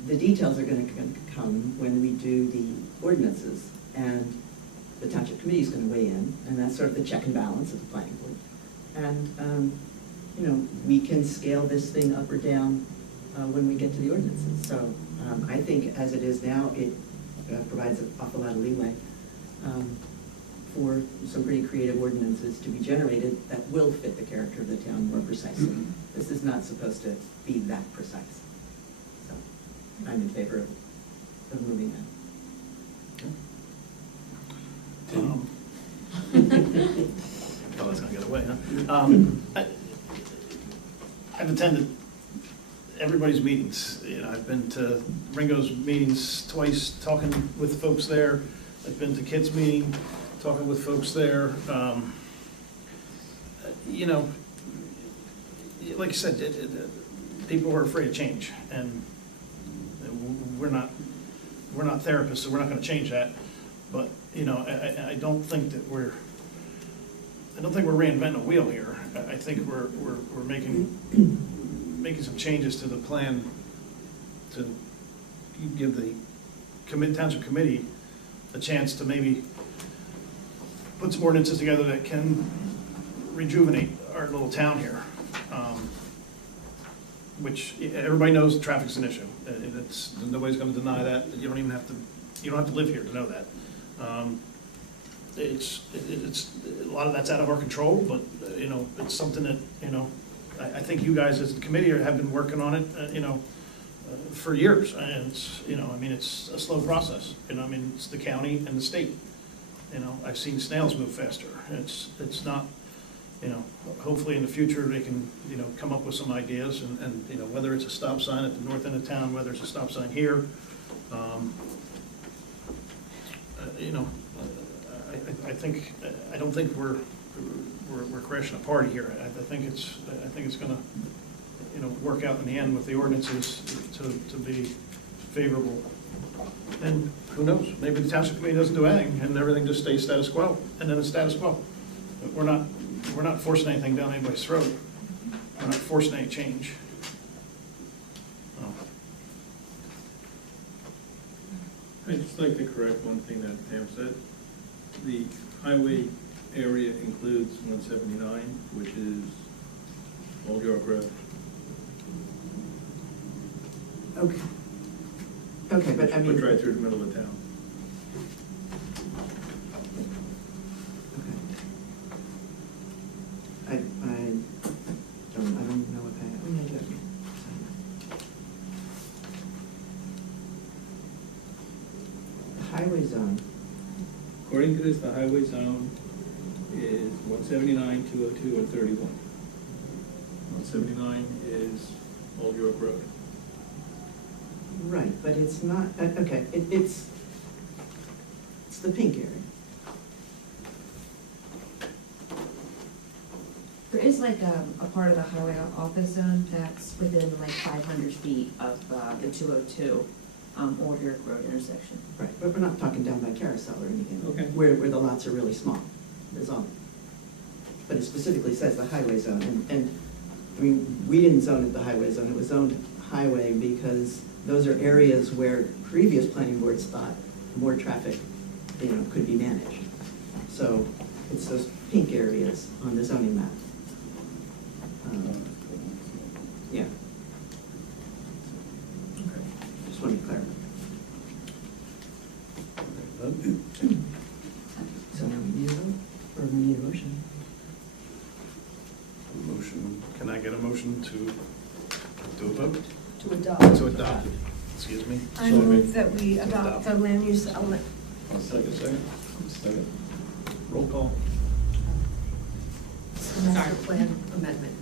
the details are going to come when we do the ordinances, and the township committee is going to weigh in, and that's sort of the check and balance of the planning board. And you know, we can scale this thing up or down when we get to the ordinances. So I think as it is now, it provides an awful lot of leeway for some pretty creative ordinances to be generated that will fit the character of the town more precisely. This is not supposed to be that precise. So I'm in favor of moving that. Oh, that's gonna get away, huh? I've attended everybody's meetings. You know, I've been to Ringo's meetings twice, talking with folks there. I've been to Kit's meeting, talking with folks there. You know, like you said, people are afraid of change, and we're not therapists, so we're not going to change that. But you know, I don't think that we're reinventing a wheel here. I think we're making some changes to the plan to give the township committee a chance to maybe put some ordinances together that can rejuvenate our little town here. Which everybody knows traffic's an issue. Nobody's going to deny that. You don't have to live here to know that. It's a lot of that's out of our control, but you know, it's something that, you know, I think you guys as a committee have been working on it, you know, for years, and it's, you know, I mean, it's a slow process. You know, I mean, it's the county and the state. You know, I've seen snails move faster. It's not, you know, hopefully in the future they can, you know, come up with some ideas, and you know, whether it's a stop sign at the north end of town, whether it's a stop sign here, you know, I don't think we're crashing a party here. I think it's gonna, work out in the end with the ordinances to be favorable. And who knows, maybe the township committee doesn't do anything and everything just stays status quo, and then it's status quo. But we're not forcing anything down anybody's throat. We're not forcing any change. I'd just like to correct one thing that Pam said. The highway area includes 179, which is Old York Road. Okay. Okay, but I mean. Which right through the middle of town. I don't know what that, I mean, I do. The highway zone, According to this, the highway zone is 179, 202, and 31. 179 is Old York Road. right, but it's not, okay, it's the pink area. There is like a part of the highway office zone that's within like 500 feet of the 202 Old York Road intersection. Right, but we're not talking down by Carousel or anything. Okay. Where the lots are really small, there's all. But it specifically says the highway zone, and I mean, we didn't zone it the highway zone, it was zoned highway because those are areas where previous planning boards thought more traffic, could be managed. So it's those pink areas on the zoning map. Yeah. Okay. Just want to clarify. So now we need a vote, or we need a motion? Motion, can I get a motion to do a vote? To adopt. To adopt, excuse me. I move that we adopt the land use element. Second. Roll call. The master plan amendment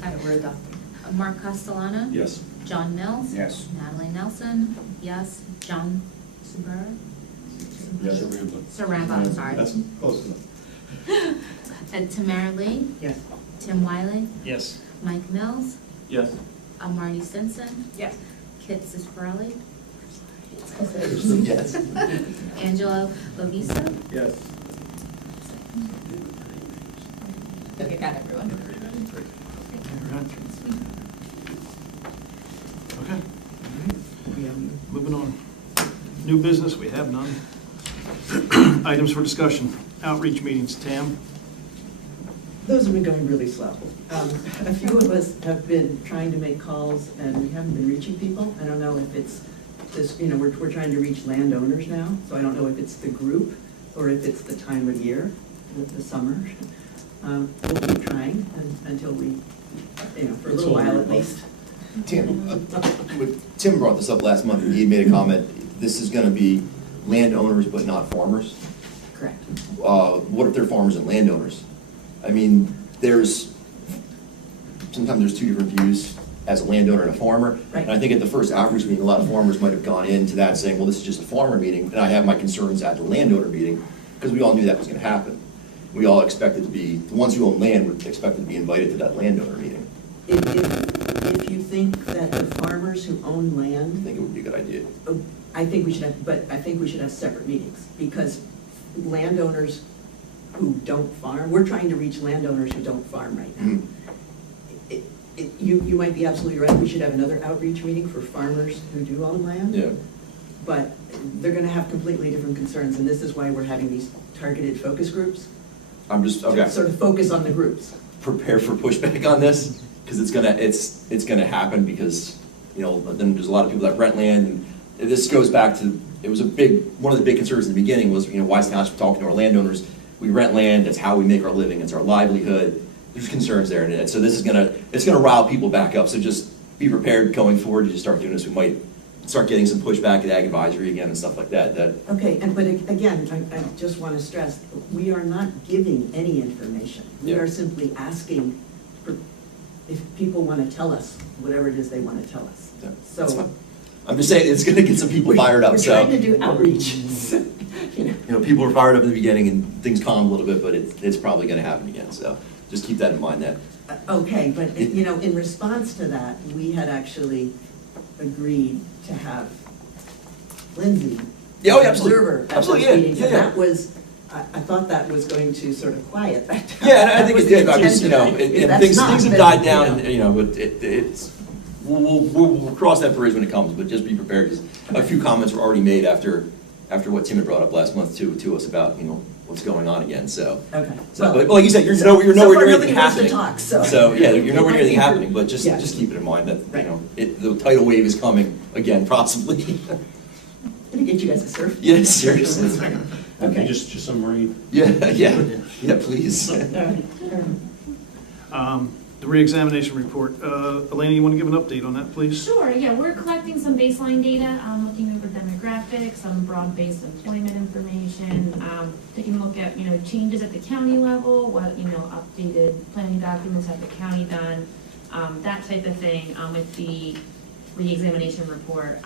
that we're adopting. Mark Castellano? Yes. John Mills? Yes. Natalie Nelson? Yes. John Saburra? Yes. Saramba, I'm sorry. That's close enough. And Tamara Lee? Yes. Tim Wiley? Yes. Mike Mills? Yes. Marty Stinson? Yes. Kit Cisfarelli? Yes. Angelo Lovisa? Yes. Okay, got everyone. Okay, moving on. New business, we have none. Items for discussion, outreach meetings, Tam? Those have been going really slow. A few of us have been trying to make calls and we haven't been reaching people. I don't know if it's this, we're trying to reach landowners now, so I don't know if it's the group or if it's the time of year, the summer. We'll keep trying until we, for a little while at least. Tim brought this up last month, and he had made a comment, this is gonna be landowners but not farmers. Correct. What if they're farmers and landowners? I mean, sometimes there's two different views as a landowner and a farmer. Right. And I think at the first outreach meeting, a lot of farmers might have gone into that saying, well, this is just a farmer meeting, and I have my concerns at the landowner meeting, because we all knew that was gonna happen. We all expected to be, the ones who own land were expected to be invited to that landowner meeting. If you think that the farmers who own I land, think it would be a good idea. I think we should have separate meetings, because landowners who don't farm, we're trying to reach landowners who don't farm right now. You might be absolutely right, we should have another outreach meeting for farmers who do own land. Yeah. But they're gonna have completely different concerns, and this is why we're having these targeted focus groups. I'm just, okay. To sort of focus on the groups. Prepare for pushback on this, because it's gonna happen, because, then there's a lot of people that rent land, and this goes back to, one of the big concerns in the beginning was, Wise Township talking to our landowners, we rent land, that's how we make our living, it's our livelihood, there's concerns there, and so it's gonna rile people back up, so just be prepared going forward to start doing this. We might start getting some pushback at Ag Advisory again and stuff like that. Okay, but again, I just want to stress, we are not giving any information. We are simply asking for, if people want to tell us whatever it is they want to tell us. Yeah, so I'm just saying, it's gonna get some people fired up, We're so. trying to do outreach. people were fired up in the beginning and things calmed a little bit, but it's probably gonna happen again, so just keep that in mind that. Okay, but, in response to that, we had actually agreed to have Lindsay. Yeah, oh, as yeah, an observer at those absolutely, yeah, meetings, and yeah. that was, I thought that was going to sort of quiet that down. Yeah, and I That think was it did, the I just, intention. If and that's things not, have then, died down, and, but it's, we'll cross that bridge when it comes, but just be prepared, because a few comments were already made after what Tim had brought up last month to us about, what's going on again, so. Okay. But like you said, you're nowhere near anything happening. So, yeah, you're nowhere near anything happening, but just keep it in mind that, the tidal wave is coming again, possibly. Gonna get you guys a surf. Yeah, seriously. Okay. Just some rain. Yeah, please. The reexamination report. Elena, you want to give an update on that, please? Sure, yeah, we're collecting some baseline data, looking over demographics, some broad-based employment information, taking a look at, changes at the county level, what, updated planning documents have the county done, that type of thing, with the reexamination report.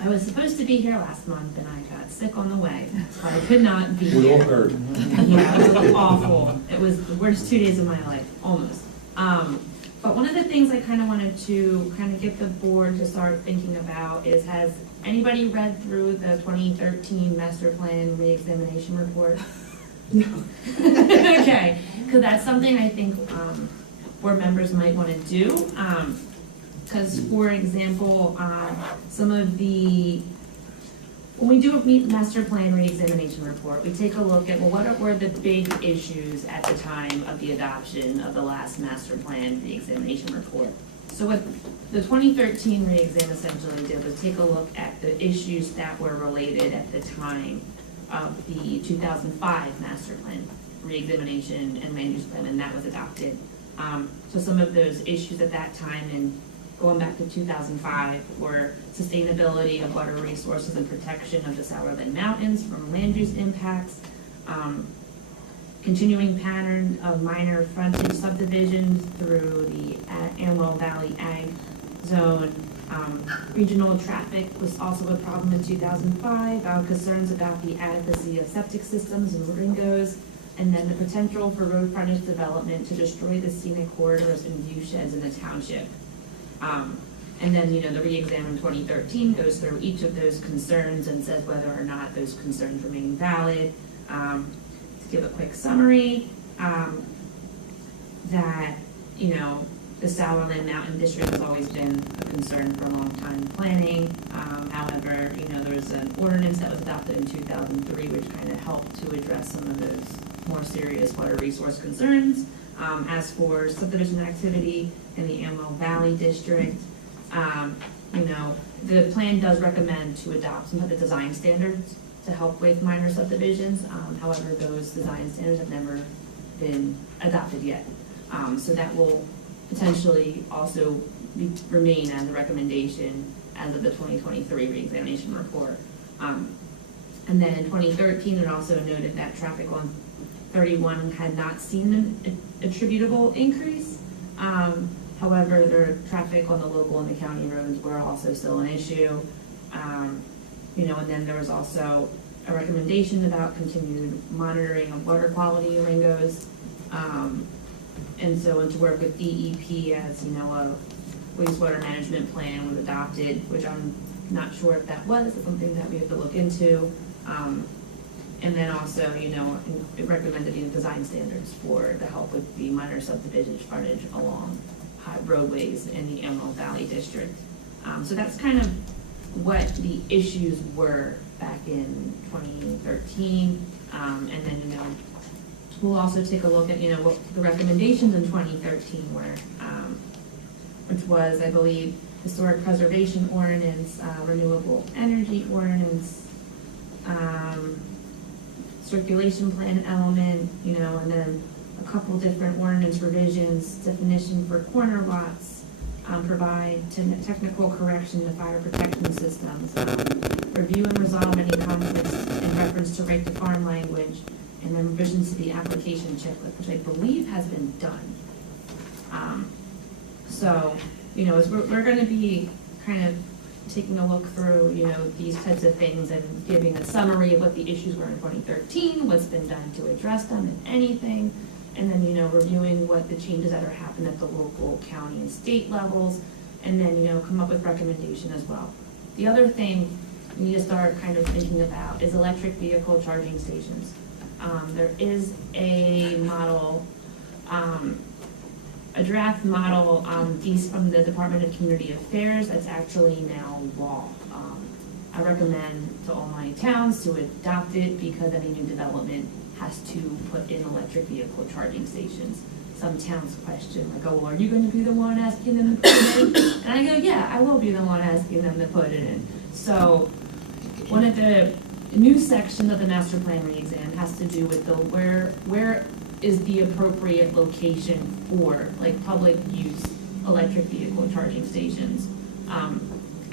I was supposed to be here last month and I got sick on the way, so I could not be here. We all heard. Yeah, it was awful. It was the worst 2 days of my life, almost. But one of the things I kind of wanted to kind of get the board to start thinking about is, has anybody read through the 2013 master plan reexamination report? No. Okay, because that's something I think board members might want to do. Because, for example, some of when we do a master plan reexamination report, we take a look at, well, what were the big issues at the time of the adoption of the last master plan reexamination report? So what the 2013 reexam essentially did was take a look at the issues that were related at the time of the 2005 master plan reexamination and land use plan, and that was adopted. So some of those issues at that time, and going back to 2005, were sustainability of water resources and protection of the Sourland Mountains from land use impacts, continuing pattern of minor frontage subdivisions through the Amwell Valley Ag Zone. Regional traffic was also a problem in 2005, concerns about the adequacy of septic systems and ringos, and then the potential for road frontage development to destroy the scenic corridors and view sheds in the township. And then, the re-exam in 2013 goes through each of those concerns and says whether or not those concerns remain valid. To give a quick summary, that, the Sourland Mountain District has always been a concern for a long time planning. However, there was an ordinance that was adopted in 2003 which kind of helped to address some of those more serious water resource concerns. As for subdivision activity in the Amwell Valley District, the plan does recommend to adopt some of the design standards to help with minor subdivisions. However, those design standards have never been adopted yet. So that will potentially also remain as a recommendation as of the 2023 reexamination report. And then in 2013, it also noted that traffic on 31 had not seen an attributable increase. However, the traffic on the local and the county roads were also still an issue. And then there was also a recommendation about continued monitoring of water quality in Ringos. And to work with DEP as, a wastewater management plan was adopted, which I'm not sure if that was. It's something that we have to look into. And then also, it recommended design standards for the help with the minor subdivision frontage along high roadways in the Amwell Valley District. So that's kind of what the issues were back in 2013. And then, we'll also take a look at, what the recommendations in 2013 were, which was, I believe, historic preservation ordinance, renewable energy ordinance, circulation plan element, and then a couple different ordinance revisions, definition for corner lots, provide technical correction to fire protection systems, review and resolve any conflicts in reference to right to farm language, and then revisions to the application checklist, which I believe has been done. As we're going to be kind of taking a look through, you know, these types of things and giving a summary of what the issues were in 2013, what's been done to address them, if anything, and then, you know, reviewing what the changes that are happening at the local, county, and state levels, and then, you know, come up with recommendation as well. The other thing we need to start kind of thinking about is electric vehicle charging stations. There is a model, a draft model from the Department of Community Affairs that's actually now law. I recommend to all my towns to adopt it because any new development has to put in electric vehicle charging stations. Some towns question, like, oh, well, are you going to be the one asking them to put it in? And I go, yeah, I will be the one asking them to put it in. So one of the new sections of the master plan re-exam has to do with the where is the appropriate location for like public use electric vehicle charging stations.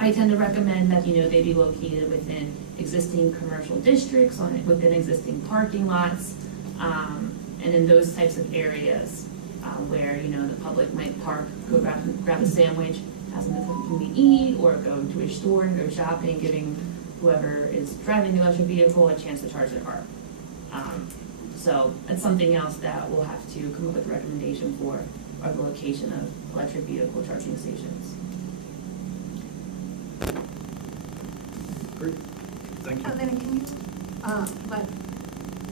I tend to recommend that, you know, they be located within existing commercial districts, within existing parking lots, and in those types of areas where, you know, the public might park, go grab a sandwich, have something to eat, or go to a store and go shopping, giving whoever is driving the electric vehicle a chance to charge their car. So that's something else that we'll have to come up with a recommendation for, are the location of electric vehicle charging stations. Great, thank you. Elena, can you let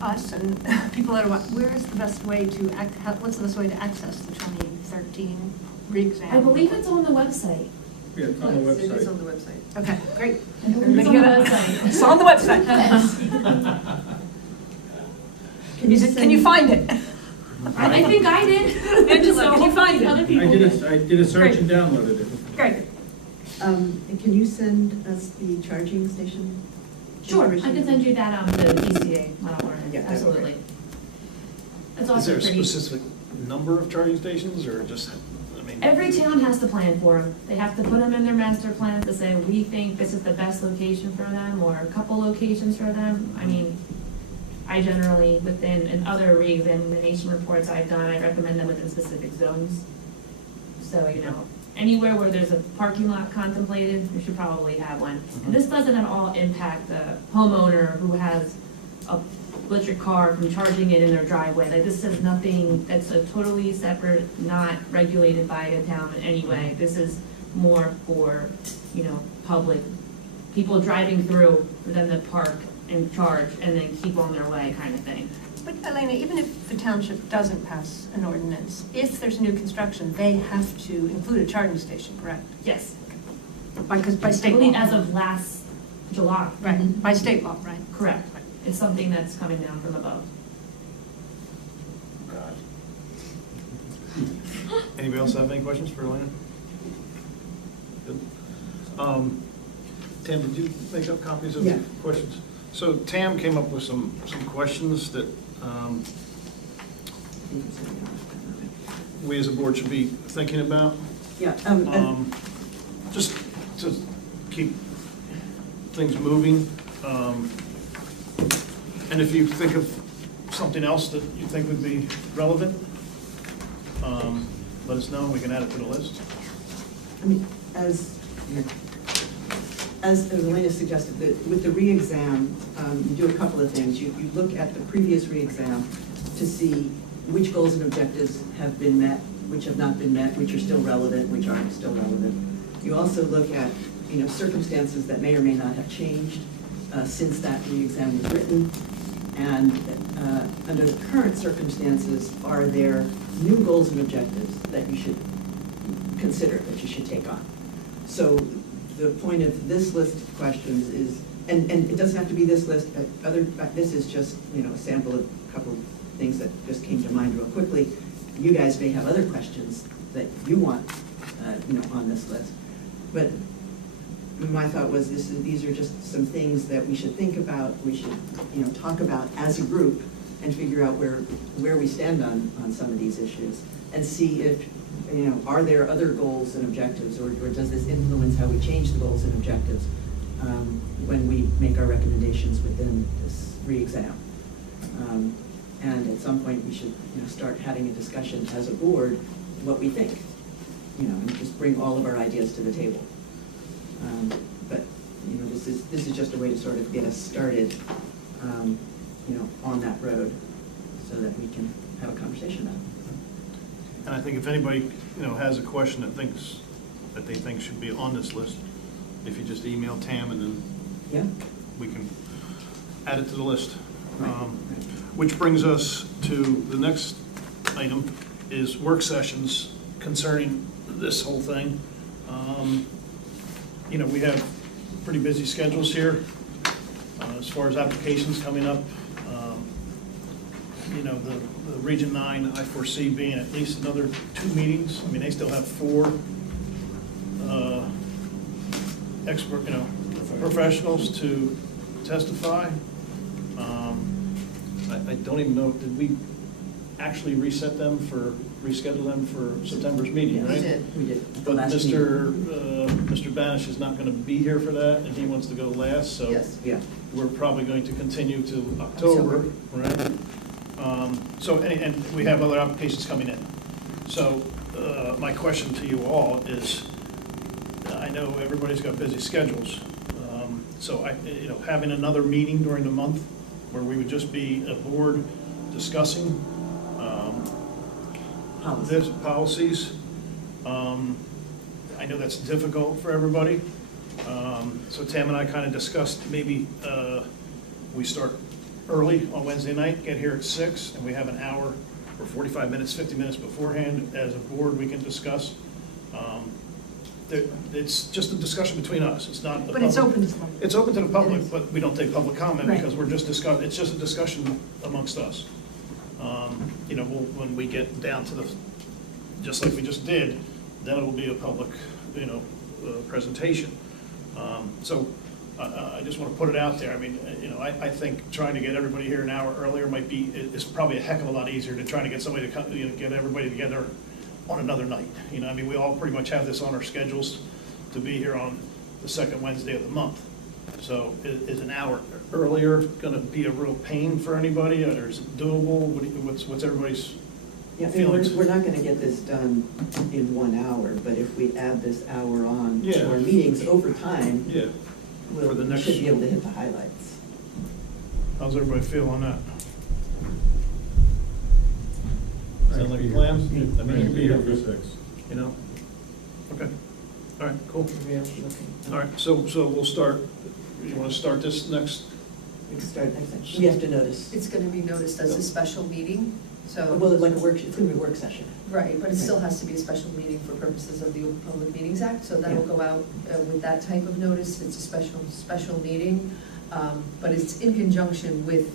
us and people that are, where is the best way to, what's the best way to access the 2013 re-exam? I believe it's on the website. Yeah, it's on the website. It's on the website. Okay, great. I believe it's on the website. It's on the website. Can you find it? I think I did. Angela, can you find it? Other I people did a search and downloaded it. Great. And can you send us the charging station? Sure, I information? can send you that, the DCA model ordinance, Yeah, that would be absolutely. That's Is also there a pretty. specific number of charging stations, or just, I mean? Every town has to plan for them. They have to put them in their master plan to say, we think this is the best location for them, or a couple locations for them. I mean, I generally, in other re-examination reports I've done, I recommend them within specific zones. So, you know, anywhere where there's a parking lot contemplated, you should probably have one. And this doesn't at all impact the homeowner who has a electric car from charging it in their driveway. Like, this is nothing, that's a totally separate, not regulated by a town in any way. This is more for, you know, public, people driving through, for them to park and charge and then keep on their way kind of thing. But Elena, even if the township doesn't pass an ordinance, if there's new construction, they have to include a charging station, correct? Yes. Because by I state believe law. as of last July. Right, by state law, right? Correct. It's something that's coming down from above. Anybody else have any questions for Elena? Good. Tam, did you make up copies of Yeah. questions? So Tam came up with some questions that we as a board should be thinking about. Yeah. Just to keep things moving. And if you think of something else that you think would be relevant, let us know and we can add it to the list. I mean, as Elena suggested, with the re-exam, you do a couple of things. You look at the previous re-exam to see which goals and objectives have been met, which have not been met, which are still relevant, which aren't still relevant. You also look at, you know, circumstances that may or may not have changed since that re-exam was written. And under the current circumstances, are there new goals and objectives that you should consider, that you should take on? So the point of this list of questions is, and it doesn't have to be this list, this is just, you know, a sample of a couple of things that just came to mind real quickly. You guys may have other questions that you want, you know, on this list. But my thought was these are just some things that we should think about, we should, you know, talk about as a group and figure out where we stand on some of these issues and see if, you know, are there other goals and objectives, or does this influence how we change the goals and objectives when we make our recommendations within this re-exam. And at some point we should, you know, start having a discussion as a board what we think, you know, and just bring all of our ideas to the table. you know, this is just a way to sort of get us started, you know, on that road so that we can have a conversation about it. And I think if anybody, you know, has a question that they think should be on this list, if you just email Tam and then Yeah. we can add it to the list. Which brings us to the next item, is work sessions concerning this whole thing. You know, we have pretty busy schedules here as far as applications coming up. You know, the Region 9, I foresee being at least another 2 meetings. I mean, they still have 4 expert, you know, professionals to testify. I don't even know, did we actually reschedule them for September's meeting, right? We did. But Last Mr. Banish is not going to be here for that, and he wants to go last, so Yes, yeah. we're probably going to continue to October, right? So, and we have other applications coming in. So, my question to you all is, I know everybody's got busy schedules, so you know, having another meeting during the month where we would just be a board discussing this policies. I know that's difficult for everybody. So Tam and I kind of discussed maybe we start early on Wednesday night, get here at 6, and we have an hour or 45 minutes, 50 minutes beforehand as a board we can discuss. It's just a discussion between us. It's not. But it's open to the public. It's open to the public, but we don't take public comment Right. because we're just it's just a discussion amongst us. You know, when we get down to just like we just did, then it will be a public, you know, presentation. So I just want to put it out there. I mean, you know, I think trying to get everybody here an hour earlier is probably a heck of a lot easier than trying to get somebody to come, you know, get everybody together on another night. You know, I mean, we all pretty much have this on our schedules to be here on the second Wednesday of the month. So is an hour earlier going to be a real pain for anybody, or is it doable? What's everybody's Yeah, I mean, feelings? we're not gonna get this done in 1 hour, but if we add this hour on Yeah. to our meetings over time, Yeah. we'll, For the we next- should be able to hit the highlights. How's everybody feel on that? Sound like a plan? I mean, Be here for 6. You know? Okay. All right, cool. All right, so we'll start, you want to start this next? We can start next time. We have to notice. It's gonna be noticed as a special meeting, so. Well, like a work, it's gonna be a work session. Right, but it still has to be a special meeting for purposes of the Open Public Meetings Act, so that'll go out with that type of notice. It's a special meeting, but it's in conjunction with,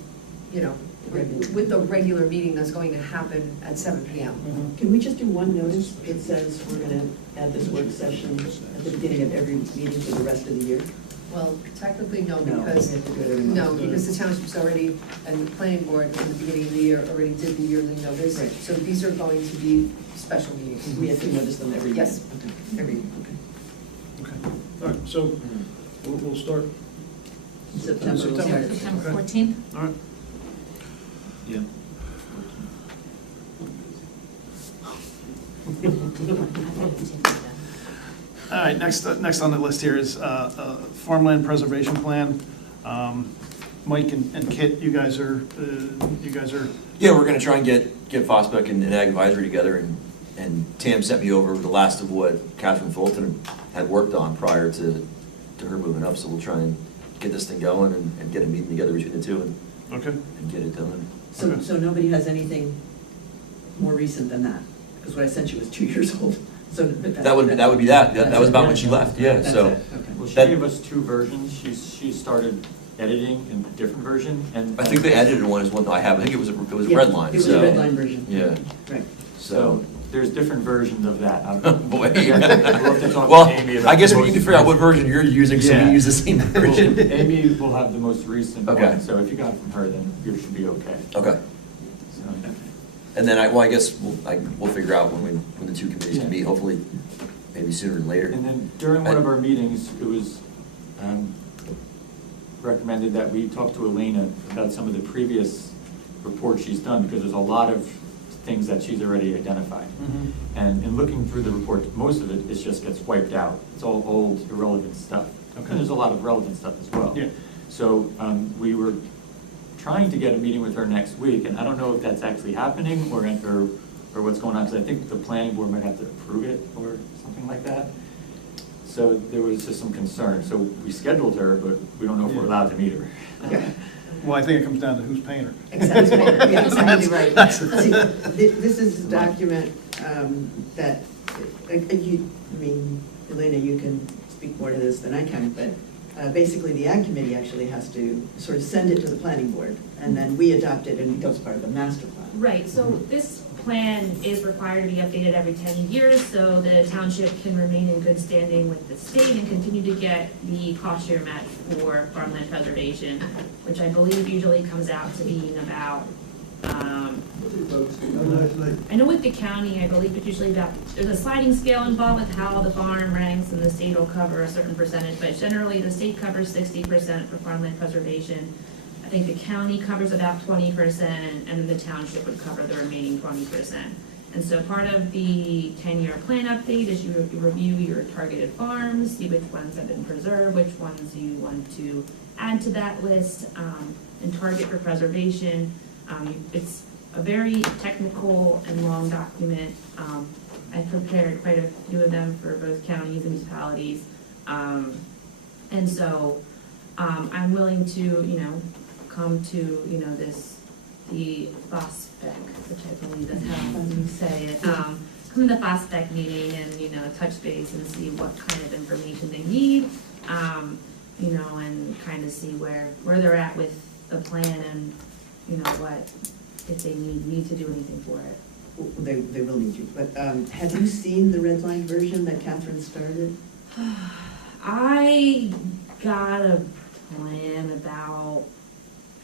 you know, with the regular meeting that's going to happen at 7 PM. Can we just do one notice that says we're gonna add this work session at the beginning of every meeting for the rest of the year? Well, technically, no, No, because, we have to do it every month. because the township's already, and the planning board in the beginning of the year already did the yearly notice. Right. So these are going to be special meetings. We have to notice them every year? Yes. Okay, every, okay. Okay. All right, so we'll start. September. September Okay. 14th? All right. Yeah. All right, next on the list here is farmland preservation plan. Mike and Kit, you guys are. Yeah, we're gonna try and get Fosbeck and Ag Advisory together, and Tam sent me over the last of what Catherine Fulton had worked on prior to her moving up, so we'll try and get this thing going and get a meeting together between the two Okay. and get it done. So nobody has anything more recent than that? Because what I sent you was 2 years old, so. That would be that. That was about when she left, yeah, That's so. it, okay. Well, she That- gave us 2 versions. She started editing in a different version, and. I think the edited one is one that I have. I think it was a Yeah, red line, It was so. a red line version. Yeah, Right. So there's different versions of that. boy. We'll have to talk Well, to Amy about I guess the we need to most figure out what version you're using, so Yeah. we use the same version. Well, Amy will have the most recent Okay. one, so if you got it from her, then you should be okay. Okay. So, And then I guess we'll figure out when the two committees Yeah. can meet, hopefully, maybe sooner than later. And then during one of our meetings, it was recommended that we talk to Elena about some of the previous reports she's done, because there's a lot of things that she's already identified. And in looking through the report, most of it just gets wiped out. It's all old, irrelevant stuff. Okay. And there's a lot of relevant stuff as well. Yeah. So we were trying to get a meeting with her next week, and I don't know if that's actually happening or what's going on, because I think the planning board might have to approve it or something like that. So there was just some concern. So we scheduled her, but we don't know if we're allowed to meet her. Well, I think it comes down to who's paying her. Exactly, yeah, exactly right. That's- See, this is a document that, Elena, you can speak more to this than I can, but basically the Ag Committee actually has to sort of send it to the planning board, and then we adopt it and it becomes part of the master plan. Right, so this plan is required to be updated every 10 years, so the township can remain in good standing with the state and continue to get the cost share match for farmland preservation, which I believe usually comes out to being about, I know with the county, I believe it's usually about, there's a sliding scale involved with how the farm ranks, and the state will cover a certain percentage, but generally the state covers 60% for farmland preservation. I think the county covers about 20%, and then the township would cover the remaining 20%. And so part of the 10-year plan update is you review your targeted farms, see which ones have been preserved, which ones you want to add to that list, and target for preservation. It's a very technical and long document. I prepared quite a few of them for both counties and municipalities. And so I'm willing to, come to, the FOSPEC, which I believe is how you say it. Come to the FOSPEC meeting and, touch base and see what kind of information they need, and kind of see where they're at with the plan and, what, if they need to do anything for it. They will need you, but have you seen the red line version that Catherine started? I got a plan about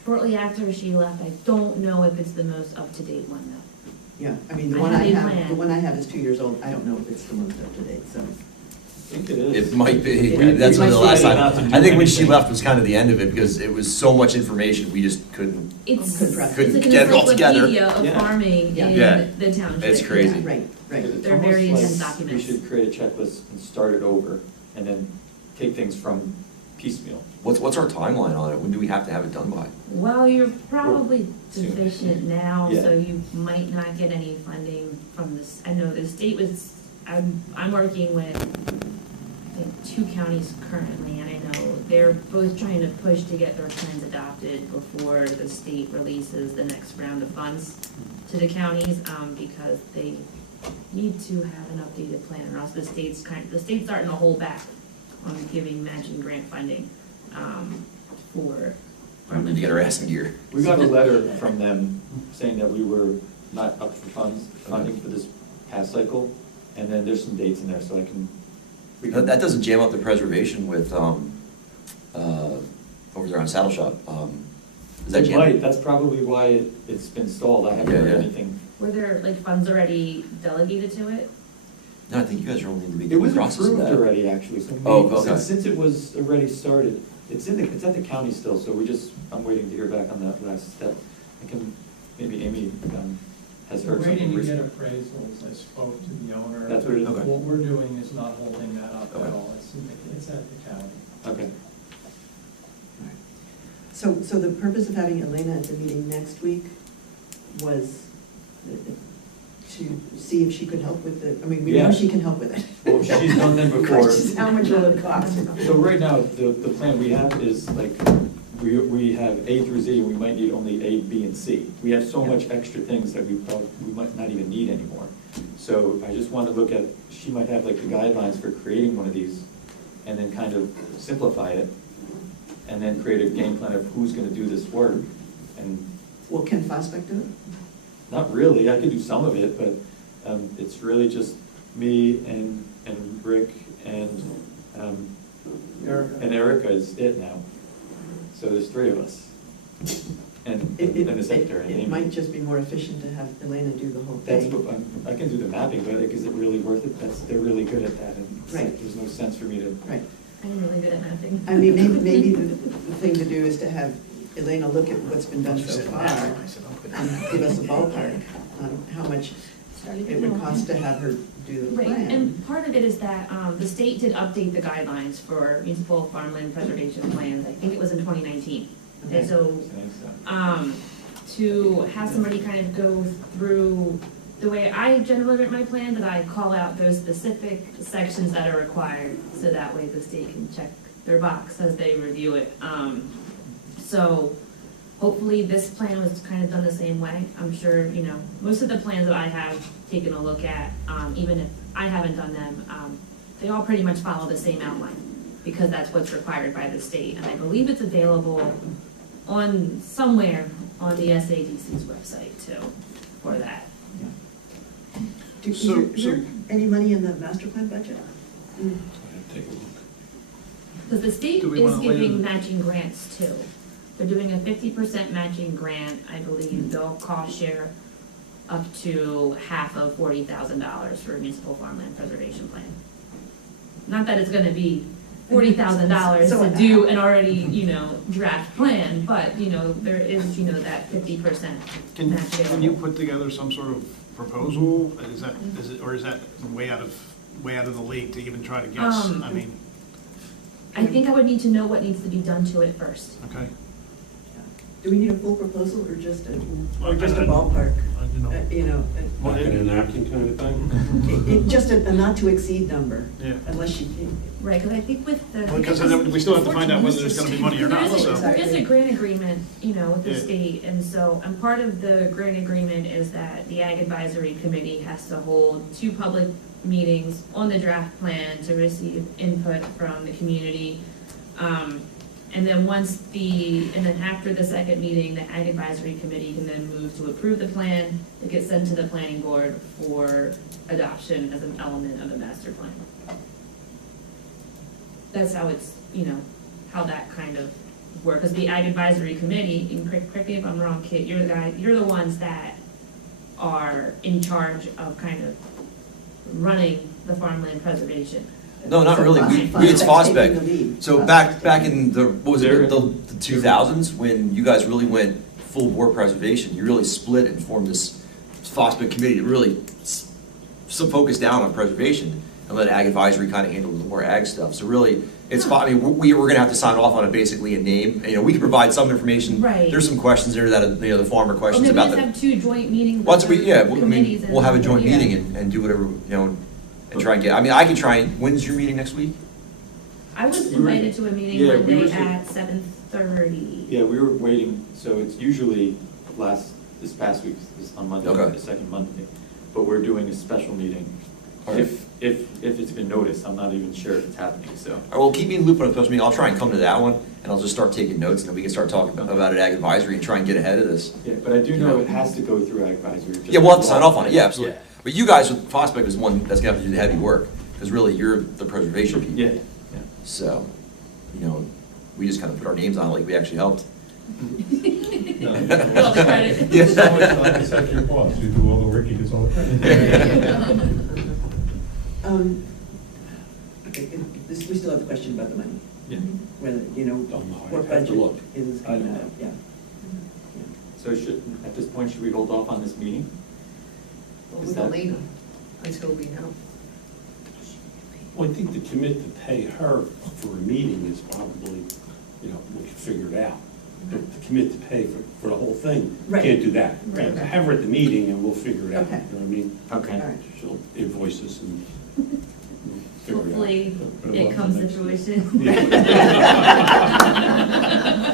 shortly after she left. I don't know if it's the most up-to-date one though. Yeah, I mean, the I one have I a have, plan. the one I have is 2 years old. I don't know if it's the most up to date, so. I think it is. It might be. It That's might what the be. last Not to time. do I think when she anything. left was kind of the end of it because it was so much information, we just couldn't. It's Couldn't process. Couldn't like an get it all together. encyclopedia of Yeah. farming Yeah. in Yeah. the township. It's crazy. Yeah. Right, right. It's They're almost very like intense documents. We should create a checklist and start it over, and then take things from piecemeal. What's our timeline on it? When do we have to have it done by? Well, you're probably Soon. deficient now, Yeah. so you might not get any funding from this. I know the state was, I'm working with, I think, 2 counties currently, and I know they're both trying to push to get their plans adopted before the state releases the next round of funds to the counties, because they need to have an updated plan, or else the state's starting to hold back on giving matching grant funding, for. We need to get our ass in gear. We got a letter from them saying that we were not up for funding for this past cycle, and then there's some dates in there, so That doesn't jam up the preservation with, over there on Saddle Shop. Is that It jam? might, that's probably why it's been stalled, I haven't Yeah, heard yeah. anything. Were there like funds already delegated to it? No, I think you guys are only in the It beginning was process of approved that. already, actually, so Oh, maybe, okay. since it was already started, it's at the county still, so I'm waiting to hear back on that last step. Maybe Amy has heard something Waiting to get recently. appraisals, I spoke to the owner. That's what it is? Okay. What we're doing is not holding that up at Okay. all, it's at the county. Okay. So the purpose of having Elena at the meeting next week was to see if she could help with the, I mean, we know Yeah. she can help with it. Well, she's done them before. Just how much will it cost? So right now, the plan we have is like, we have A through Z, and we might need only A, B, and C. We have so much extra things that we might not even need anymore. So I just want to look at, she might have like the guidelines for creating one of these, and then kind of simplify it, and then create a game plan of who's gonna do this work. And Well, can Fosbeck do it? not really, I could do some of it, but it's really just me and Rick and Erica is it now. So there's 3 of us. And the secretary. It might just be more efficient to have Elena do the whole That's thing. what, I can do the mapping, but is it really worth it? They're really good at that, and it's like, Right. there's no sense for me to. Right. I'm really good at mapping. I mean, maybe the thing to do is to have Elena look at what's been done so far and give us a ballpark on how much it would cost to have her do the Right, plan. and part of it is that the state did update the guidelines for municipal farmland preservation plans, I think it was in 2019. Okay. And so, to have somebody kind of go through, the way I generally write my plan, that I call out those specific sections that are required, so that way the state can check their box as they review it. So, hopefully this plan was kind of done the same way. I'm sure, you know, most of the plans that I have taken a look at, even if I haven't done them, they all pretty much follow the same outline, because that's what's required by the state. And I believe it's available on, somewhere on the SADC's website too, for that. Is there any money in the master plan budget? Take a look. Because the state Do we is wanna wait giving in- matching grants too. They're doing a 50% matching grant, I believe they'll cost share up to half of $40,000 for a municipal farmland preservation plan. Not that it's gonna be $40,000 So to do an already, you know, draft plan, but, you know, there is, you know, that 50% Can match you available. put together some sort of proposal? Is it, or is that way out of the league to even try to guess? I mean, I think I would need to know what needs to be done to it first. okay. Do we need a full proposal or just a ballpark? You know, Like in a napkin kind of thing? just a not to exceed number, Yeah. unless you. Right, because I think with the. Well, because then we still have to find out whether there's gonna be money or not, so. There is a grant agreement, you know, with the Yeah. state, and so, and part of the grant agreement is that the Ag Advisory Committee has to hold 2 public meetings on the draft plan to receive input from the community. And then and then after the second meeting, the Ag Advisory Committee can then move to approve the plan. It gets sent to the planning board for adoption as an element of the master plan. That's how it's, you know, how that kind of works. Because the Ag Advisory Committee, and correct me if I'm wrong, Kit, you're the ones that are in charge of kind of running the farmland preservation. No, not really. It's Fosbeck. So back in the, what was it, the 2000s, when you guys really went full board preservation, you really split and formed this Fosbeck committee to really focus down on preservation and let Ag Advisory kind of handle the more ag stuff. So really, it's, I mean, we're going to have to sign off on it, basically a name. You know, we can provide some information. Right. There's some questions there that, you know, the farmer questions Or maybe about just the. have 2 joint meetings. Well, with the committees we'll have a joint yeah. meeting and do whatever, you know, and try and get, I mean, I can try and, when's your meeting next week? I was invited to a meeting Yeah, we Monday were- at 7:30. Yeah, we were waiting, so it's usually this past week, is on Monday, Okay. the second Monday. But we're doing a special meeting. If it's been noticed, I'm not even sure if it's happening, so. All right, well, keep me in the loop on a special meeting. I'll try and come to that one, and I'll just start taking notes, and then we can start talking about it, Ag Advisory, and try and get ahead of this. Yeah, but I do know it has to go through Ag Advisory. just Yeah, we'll have to like sign off on it, yeah, Yeah. absolutely. But you guys with Fosbeck is one that's gonna have to do the heavy work, because really, you're the preservation people. Yeah, yeah. So, you know, we just kind of put our names on it like we actually helped. No. All the credit. Yeah. It's always not except your boss, you do all the work, he gets all the credit. Okay, we still have the question about the money. Yeah. Whether, you know, Don't know. what I'd have to budget look. is, I don't know. yeah. So at this point, should we hold off on this meeting? Well, Is with that- Elena, until we know. Well, I think to commit to pay her for a meeting is probably, you know, we can figure it out. But to commit to pay for the whole thing, Right. can't do that. Right. Have her at the meeting and we'll figure it out. Okay. You know what I mean? Okay. All right. She'll invoice us and we'll figure it out. Hopefully, But it we'll comes to have to make sure. fruition.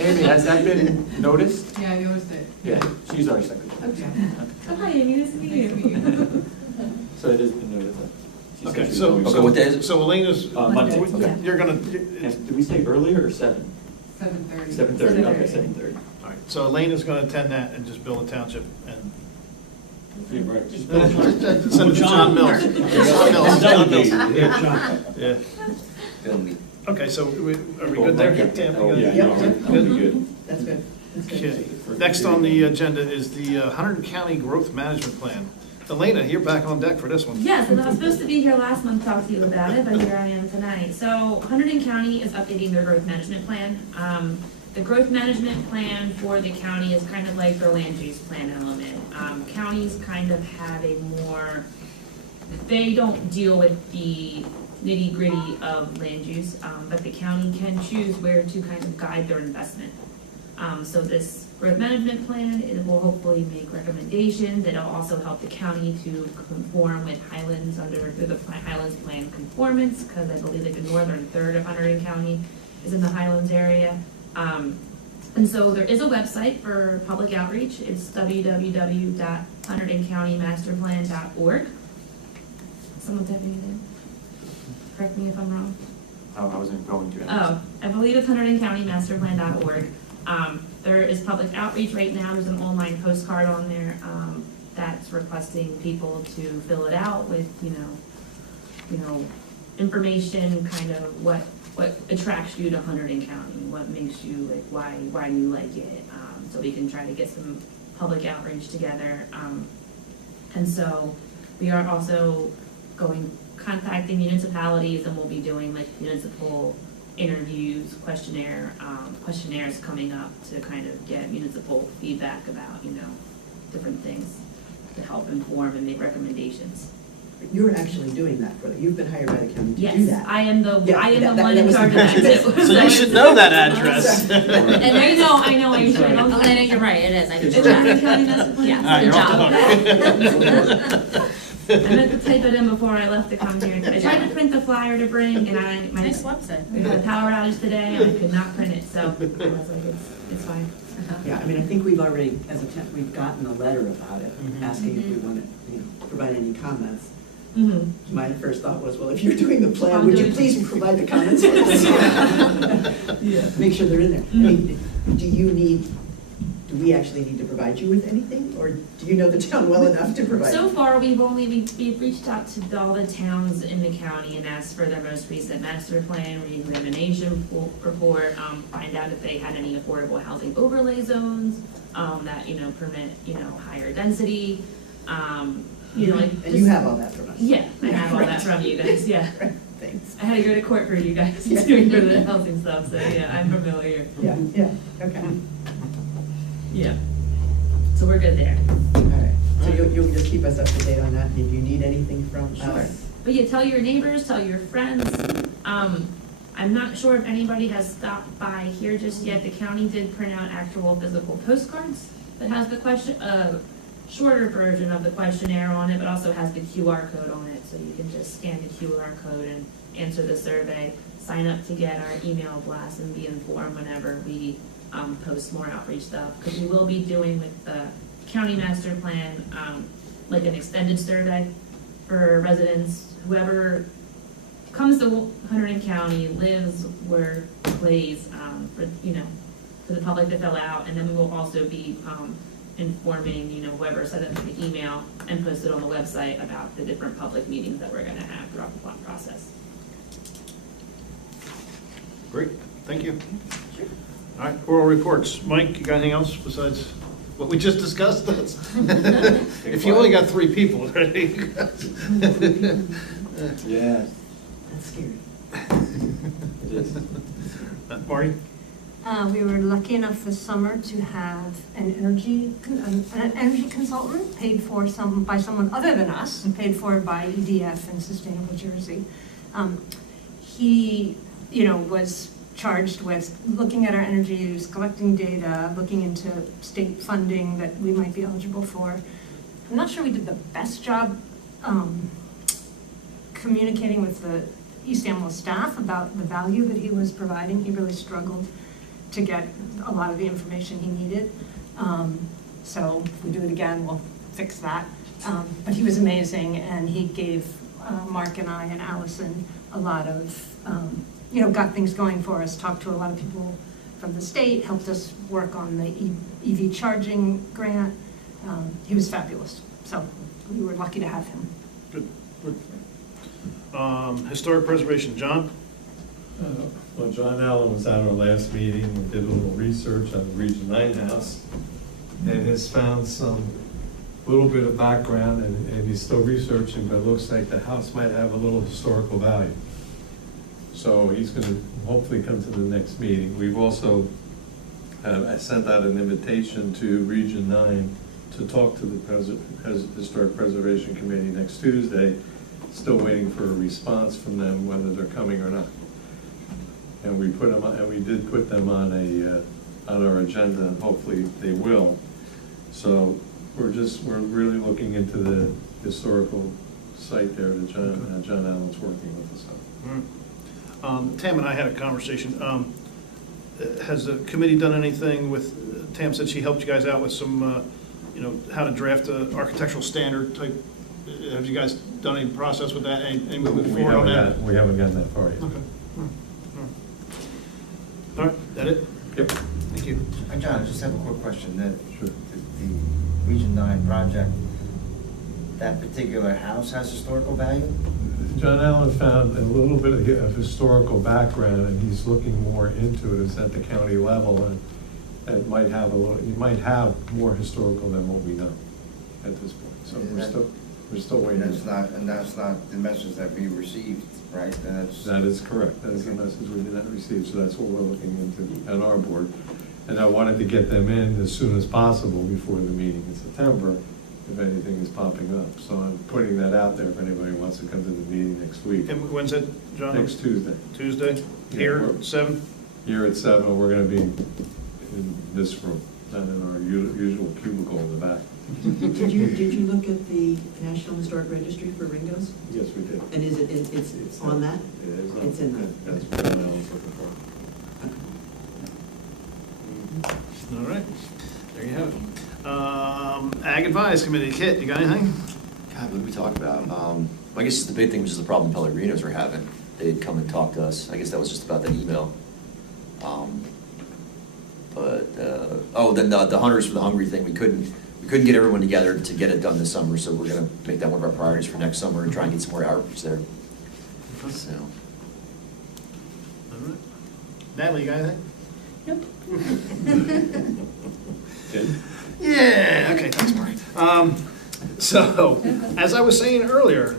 Amy, has that been noticed? Yeah, I noticed it. Yeah, she's our secretary. Okay. Oh, hi, Amy, nice to meet you. So it has been noted that. she said Okay, she was so, going- Okay, what day is it? so Elena's, Monday. Yeah. you're gonna, Did we say earlier or 7? 7:30. 7:30, okay, 7:30. all right, so Elena's gonna attend that and just bill the township and. Yeah, right. Just- Send it to John Mills. John Mills. Yeah, John. Yeah, Bill me. okay, so are we good there? Tam, we good? Yeah, no, that'll be good. That's good. That's good. Okay, next on the agenda is the Hunterdon County Growth Management Plan. Elena, you're back on deck for this one. Yes, and I was supposed to be here last month to talk to you about it, but here I am tonight. So Hunterdon County is updating their growth management plan. The growth management plan for the county is kind of like their land use plan element. Counties kind of have a more they don't deal with the nitty-gritty of land use, but the county can choose where to kind of guide their investment. So this growth management plan, it will hopefully make recommendations. It'll also help the county to conform with Highlands through the Highlands Plan conformance, because I believe like the northern third of Hunterdon County is in the Highlands area. And so there is a website for public outreach. It's www.hunterdoncountymasterplan.org. Someone type anything? Correct me if I'm wrong. Oh, I wasn't going to. Oh, I believe it's hunterdoncountymasterplan.org. There is public outreach right now. There's an online postcard on there that's requesting people to fill it out with, information, kind of what attracts you to Hunterdon County, what makes you like, why do you like it? So we can try to get some public outreach together. And so we are also contacting municipalities, and we'll be doing like municipal interviews, questionnaires coming up to kind of get municipal feedback about, different things to help inform and make recommendations. You're actually doing that for them. You've been hired by the county to Yes, do that. I am the one that in was the charge of that question. too. So you should know that address. And I know, I should. Elena, you're right, it is. I did It's check. in the county master plan? Yes, All right, good you're off the job. I meant to type it in before I left to come here. I tried to print the flyer to bring, and my Nice website. we had a power outage today, and I could not print it, so I was like, it's fine. Yeah, I mean, I think we've already, as a town, we've gotten a letter about it, asking if we want to, provide any comments. Mm-hmm. My first thought was, well, if you're doing the plan, I'm would you doing- please provide the comments for us? Yeah. Make sure they're in there. I mean, do we actually need to provide you with anything, or do you know the town well enough to provide? So far, we've reached out to all the towns in the county and asked for their most recent master plan, re-examination report, find out if they had any affordable housing overlay zones, that, permit, higher density, And you have all that from us? Yeah, I have all that from you guys, yeah. Thanks. I had to go to court for you guys Yeah. doing for the housing stuff, so yeah, I'm familiar. Yeah, okay. Yeah. So we're good there. All right. So you'll just keep us up to date on that, and if you need anything from us? Sure. But yeah, tell your neighbors, tell your friends. I'm not sure if anybody has stopped by here just yet. The county did print out actual physical postcards that has the shorter version of the questionnaire on it, but also has the QR code on it. So you can just scan the QR code and answer the survey, sign up to get our email blast, and be informed whenever we post more outreach stuff. Because we will be doing with the county master plan, like an extended survey for residents, whoever comes to Hunterdon County, lives, works, plays, for the public to fill out. And then we will also be informing, whoever set up the email and post it on the website about the different public meetings that we're gonna have throughout the process. Great, thank you. All right, oral reports. Mike, you got anything else besides what we just discussed? If you only got 3 people, right? Yeah, That's scary. it is. Marty? We were lucky enough this summer to have an energy consultant paid for by someone other than us, paid for by EDF and Sustainable Jersey. He, was charged with looking at our energy use, collecting data, looking into state funding that we might be eligible for. I'm not sure we did the best job communicating with the East Amwell staff about the value that he was providing. He really struggled to get a lot of the information he needed. So if we do it again, we'll fix that. But he was amazing, and he gave Mark and I and Allison a lot of, got things going for us, talked to a lot of people from the state, helped us work on the EV charging grant. He was fabulous. So we were lucky to have him. Good. Historic preservation, John? Well, John Allen was at our last meeting and did a little research on the Region 9 house and has found some little bit of background, and he's still researching, but it looks like the house might have a little historical value. So he's going to hopefully come to the next meeting. We've also, I sent out an invitation to Region 9 to talk to the Historic Preservation Committee next Tuesday still waiting for a response from them whether they're coming or not. And we put them, and we did put them on our agenda, and hopefully they will. So we're really looking into the historical site there that John Allen's working with us on. Tam and I had a conversation. Has the committee done anything with, Tam said she helped you guys out with some, how to draft a architectural standard type. Have you guys done any process with that? Any movement forward on that? We haven't gotten that far yet. Okay. All right, that it? Yep. Thank you. John, I just have a quick question. The Region 9 project, that particular house has historical value? John Allen found a little bit of historical background, and he's looking more into it. It's at the county level, and it might have it might have more historical than what we know at this point. So we're still waiting. That's not the message that we received, right? That is correct. That is the message we did not receive, so that's what we're looking into at our board. And I wanted to get them in as soon as possible before the meeting in September, if anything is popping up. So I'm putting that out there if anybody wants to come to the meeting next week. And when's it, John? Next Tuesday. Tuesday? Here at 7? Here at 7, we're gonna be in this room, not in our usual cubicle in the back. Did you look at the National Historic Registry for Ringo's? Yes, we did. And is it's on that? It is. It's in that. That's what John Allen's looking for. All right, there you have it. Ag Advice Committee, Kit, you got anything? God, what did we talk about? I guess the big thing was just the problem Pellegrinos were having. They'd come and talk to us. I guess that was just about that email. Then the Hunters for the Hungry thing, we couldn't get everyone together to get it done this summer, so we're gonna make that one of our priorities for next summer and try and get some more outreach there. So. All right. Natalie, you got anything? Nope. Good. Yeah, okay, thanks, Mark. So, as I was saying earlier,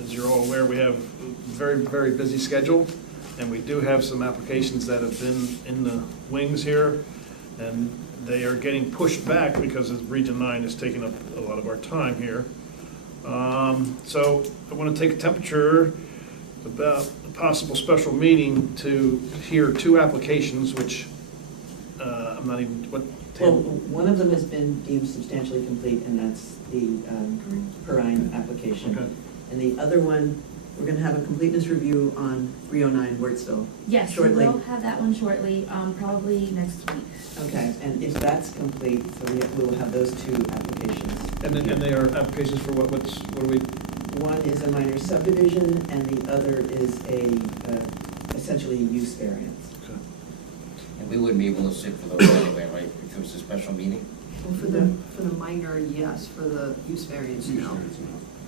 as you're all aware, we have a very, very busy schedule, and we do have some applications that have been in the wings here, and they are getting pushed back because Region 9 is taking up a lot of our time here. So I want to take a temperature about a possible special meeting to hear 2 applications, which I'm not even, what? Well, one of them has been deemed substantially complete, and that's the Perrine application. Okay. And the other one, we're gonna have a completeness review on 309 Wurtsville. Yes, we Shortly. will have that one shortly, probably next week. Okay, and if that's complete, so we will have those 2 applications. And they are applications for what do we? One is a minor subdivision, and the other is essentially a use variance. Okay. And we wouldn't be able to sit for those anyway, right, if it was a special meeting? Well, For the minor, yes, for the use variance, no.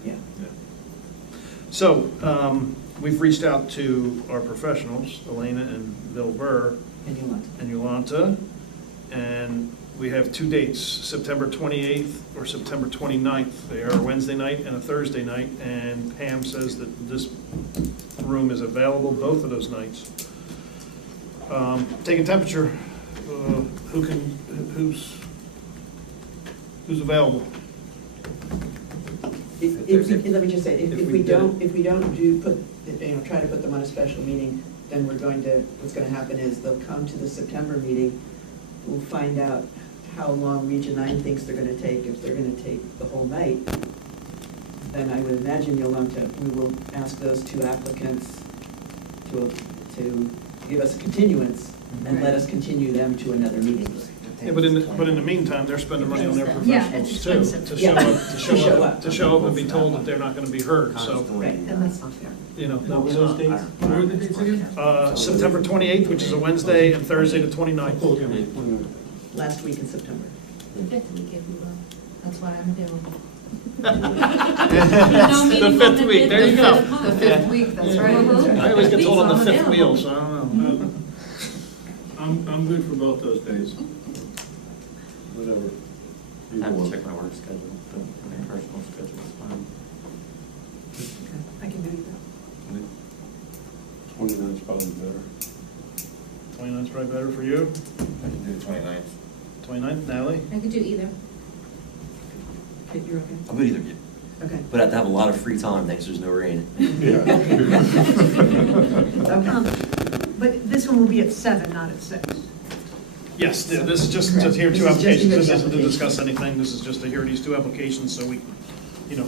Yeah. So, we've reached out to our professionals, Elena and Bill Burr. And Yolanta. And we have 2 dates, September 28th or September 29th. They are a Wednesday night and a Thursday night, and Pam says that this room is available both of those nights. Taking temperature, who's available? Let me just say, if we don't try to put them on a special meeting, then what's gonna happen is they'll come to the September meeting, we'll find out how long Region 9 thinks they're gonna take. If they're gonna take the whole night, then I would imagine, Yolanta, we will ask those 2 applicants to give us a continuance and let us continue them to another meeting. Yeah, but in the meantime, they're spending money on their Yeah, professionals it's too, expensive. to show up and be told that they're not gonna be heard, so. Right, and that's not fair. No, it's not. September 28th, which is a Wednesday, and Thursday the 29th. Last week in September. The 5th week, if you will. That's why I'm available. The 5th week, there you go. The 5th week, that's right. I always get told on the 5th wheel, so I don't know. I'm good for both those days. Whatever. I have to check my work schedule, but my personal schedule is fine. I can do that. 29 is probably better. 29th's probably better for you. I can do the 29th. 29th, Natalie? I could do either. Kate, you're okay? I'm good either. Okay. But I have to have a lot of free time, thanks, there's no rain. But this one will be at 7, not at 6. Yes, yeah, this is just Correct. here This two is just to applications, hear this the isn't to application. discuss anything, this is just to hear these two applications, so we, you know,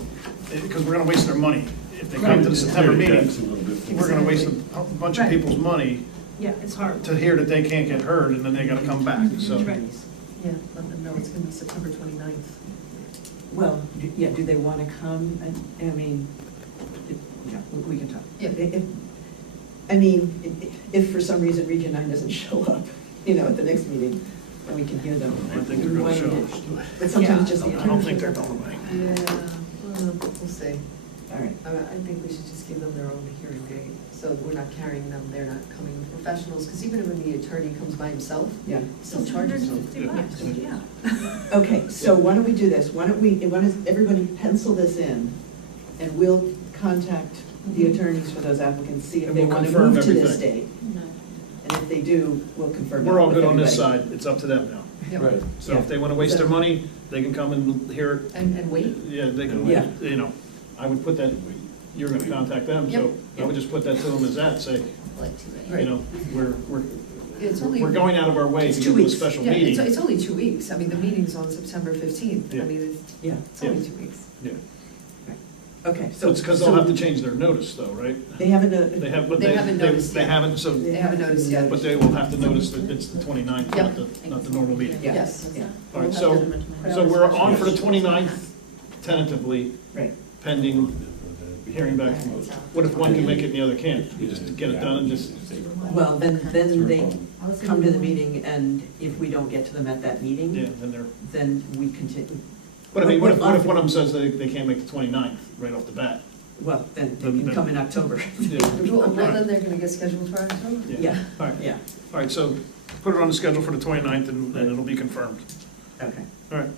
because we're gonna waste their money. If they come to the September meeting, we're gonna waste a bunch of Right. people's money Yeah, it's hard. to hear that they can't get heard, and then they gotta come back, so. Right. Yeah, let them know it's gonna be September 29th. Well, do they wanna come? I mean, yeah, we can talk. Yeah. If for some reason Region 9 doesn't show up, at the next meeting, then we can hear them. I think they're gonna show up. But sometimes it's just the. I don't think they're going away. Yeah, we'll see. All right. I think we should just give them their own hearing date, so we're not carrying them, they're not coming with professionals, because even when the attorney comes by himself, Yeah. he still charges them. Yeah. Okay, so why don't we do this? Why don't everybody pencil this in, and we'll contact the attorneys for those applicants, see if And they we'll want to confirm move to this everything. date. And if they do, we'll confirm. We're that all with good on this everybody. side, it's up to them now. Yep. Right. So if they wanna waste their money, they can come and hear it. And wait. Yeah, they can, Yeah. I would put that, you're gonna contact them, so I would just put that to them as that, say, It's only. we're going out of our way to It's give 2 them a weeks. special Yeah, meeting. it's only 2 weeks, I mean, the meeting's on September 15th, Yeah. I mean, Yeah, it's only 2 weeks. Yeah, okay, so it's because they'll have to change their notice though, right? They haven't, They have, but They haven't noticed they yet. haven't, so, They haven't noticed yet. but they will have to notice that it's the 29th, Yep. not the normal meeting. yeah. Yes. Yeah, All right, so we're on for the 29th tentatively, right. pending hearing back from, what if one can make it and the other can't? You just get it done and just, Well, then they come to the meeting, and if we don't get to them at that yeah, meeting, then they're, then we continue. but I mean, what if one of them says they can't make the 29th right off the bat? Well, then they can come in October. Yeah. Well, then they're gonna get scheduled for October? Yeah, All right, yeah, all right, so put it on the schedule for the 29th and it'll be confirmed. okay. All right.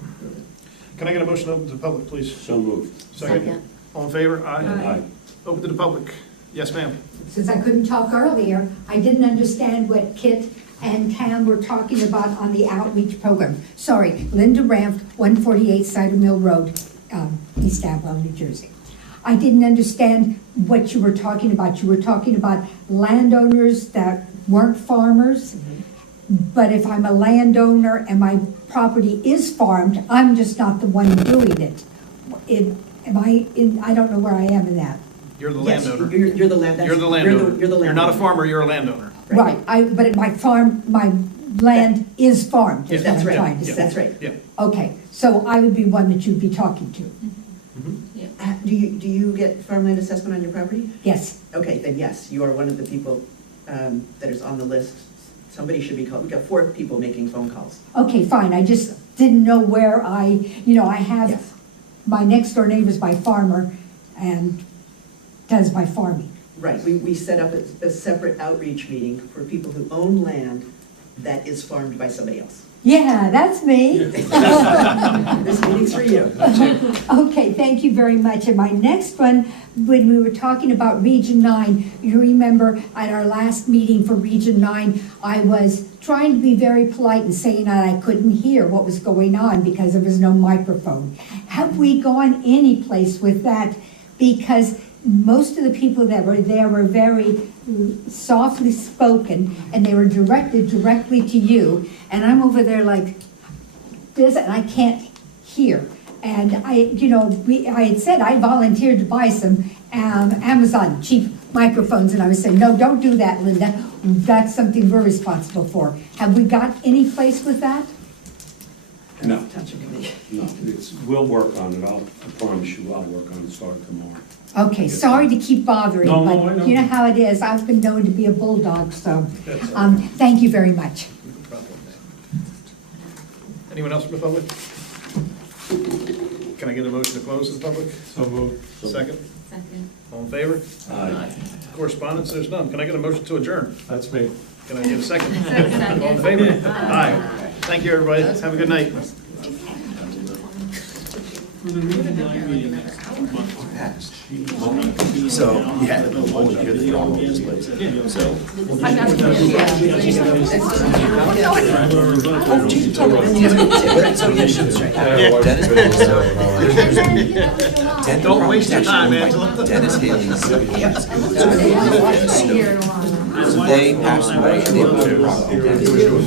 Can I get a motion open to the public, please? So moved. Second. All in favor? Aye. Open to the public. Yes, ma'am. Since I couldn't talk earlier, I didn't understand what Kit and Tam were talking about on the outreach program. Sorry, Linda Ramft, 148 Cider Mill Road, East Attleboro, New Jersey. I didn't understand what you were talking about. You were talking about landowners that weren't farmers. But if I'm a landowner and my property is farmed, I'm just not the one doing it. I don't know where I am in that. You're the Yes, landowner. You're the land. You're the landowner. You're the landowner. You're not a farmer, you're a landowner. Right, but my land is farmed, is Yeah. what I'm That's trying right, to say. that's right. Yeah. Okay, so I would be one that you'd be talking to. Do you get farmland assessment on your property? Yes, Okay, then yes, you are one of the people that is on the list. Somebody should be called. We've got 4 people making phone calls. okay, fine, I just didn't know where I have, Yes. my next door neighbor's my farmer and does my farming. Right, we set up a separate outreach meeting for people who own land that is farmed by somebody else. Yeah, that's me. This meeting's for you. Okay, thank you very much. And my next one, when we were talking about Region 9, you remember at our last meeting for Region 9, I was trying to be very polite and saying that I couldn't hear what was going on because there was no microphone. Have we gone any place with that? Because most of the people that were there were very softly spoken, and they were directed directly to you, and I'm over there like this, and I can't hear. And I had said I volunteered to buy some Amazon cheap microphones, and I was saying, no, don't do that, Linda. That's something we're responsible for. Have we got any place with that? No, Township committee. no, we'll work on it. I promise you, I'll work on it starting tomorrow. Okay, sorry to keep bothering, No, I but know. you know how it is. I've been known to be a bulldog, so, That's all right. thank you very much. Anyone else from the public? Can I get a motion to close to the public? So moved. Second? Second. All in favor? Aye. Correspondence, there's none. Can I get a motion to adjourn? That's me. Can I get a second? Second. All in favor? Aye. Thank you, everybody. Have a good night. So, yeah, always good for all those places. So. So you should. Dennis, so. Don't waste your time, Angela. Dennis Haley's. So they passed away and they moved the property.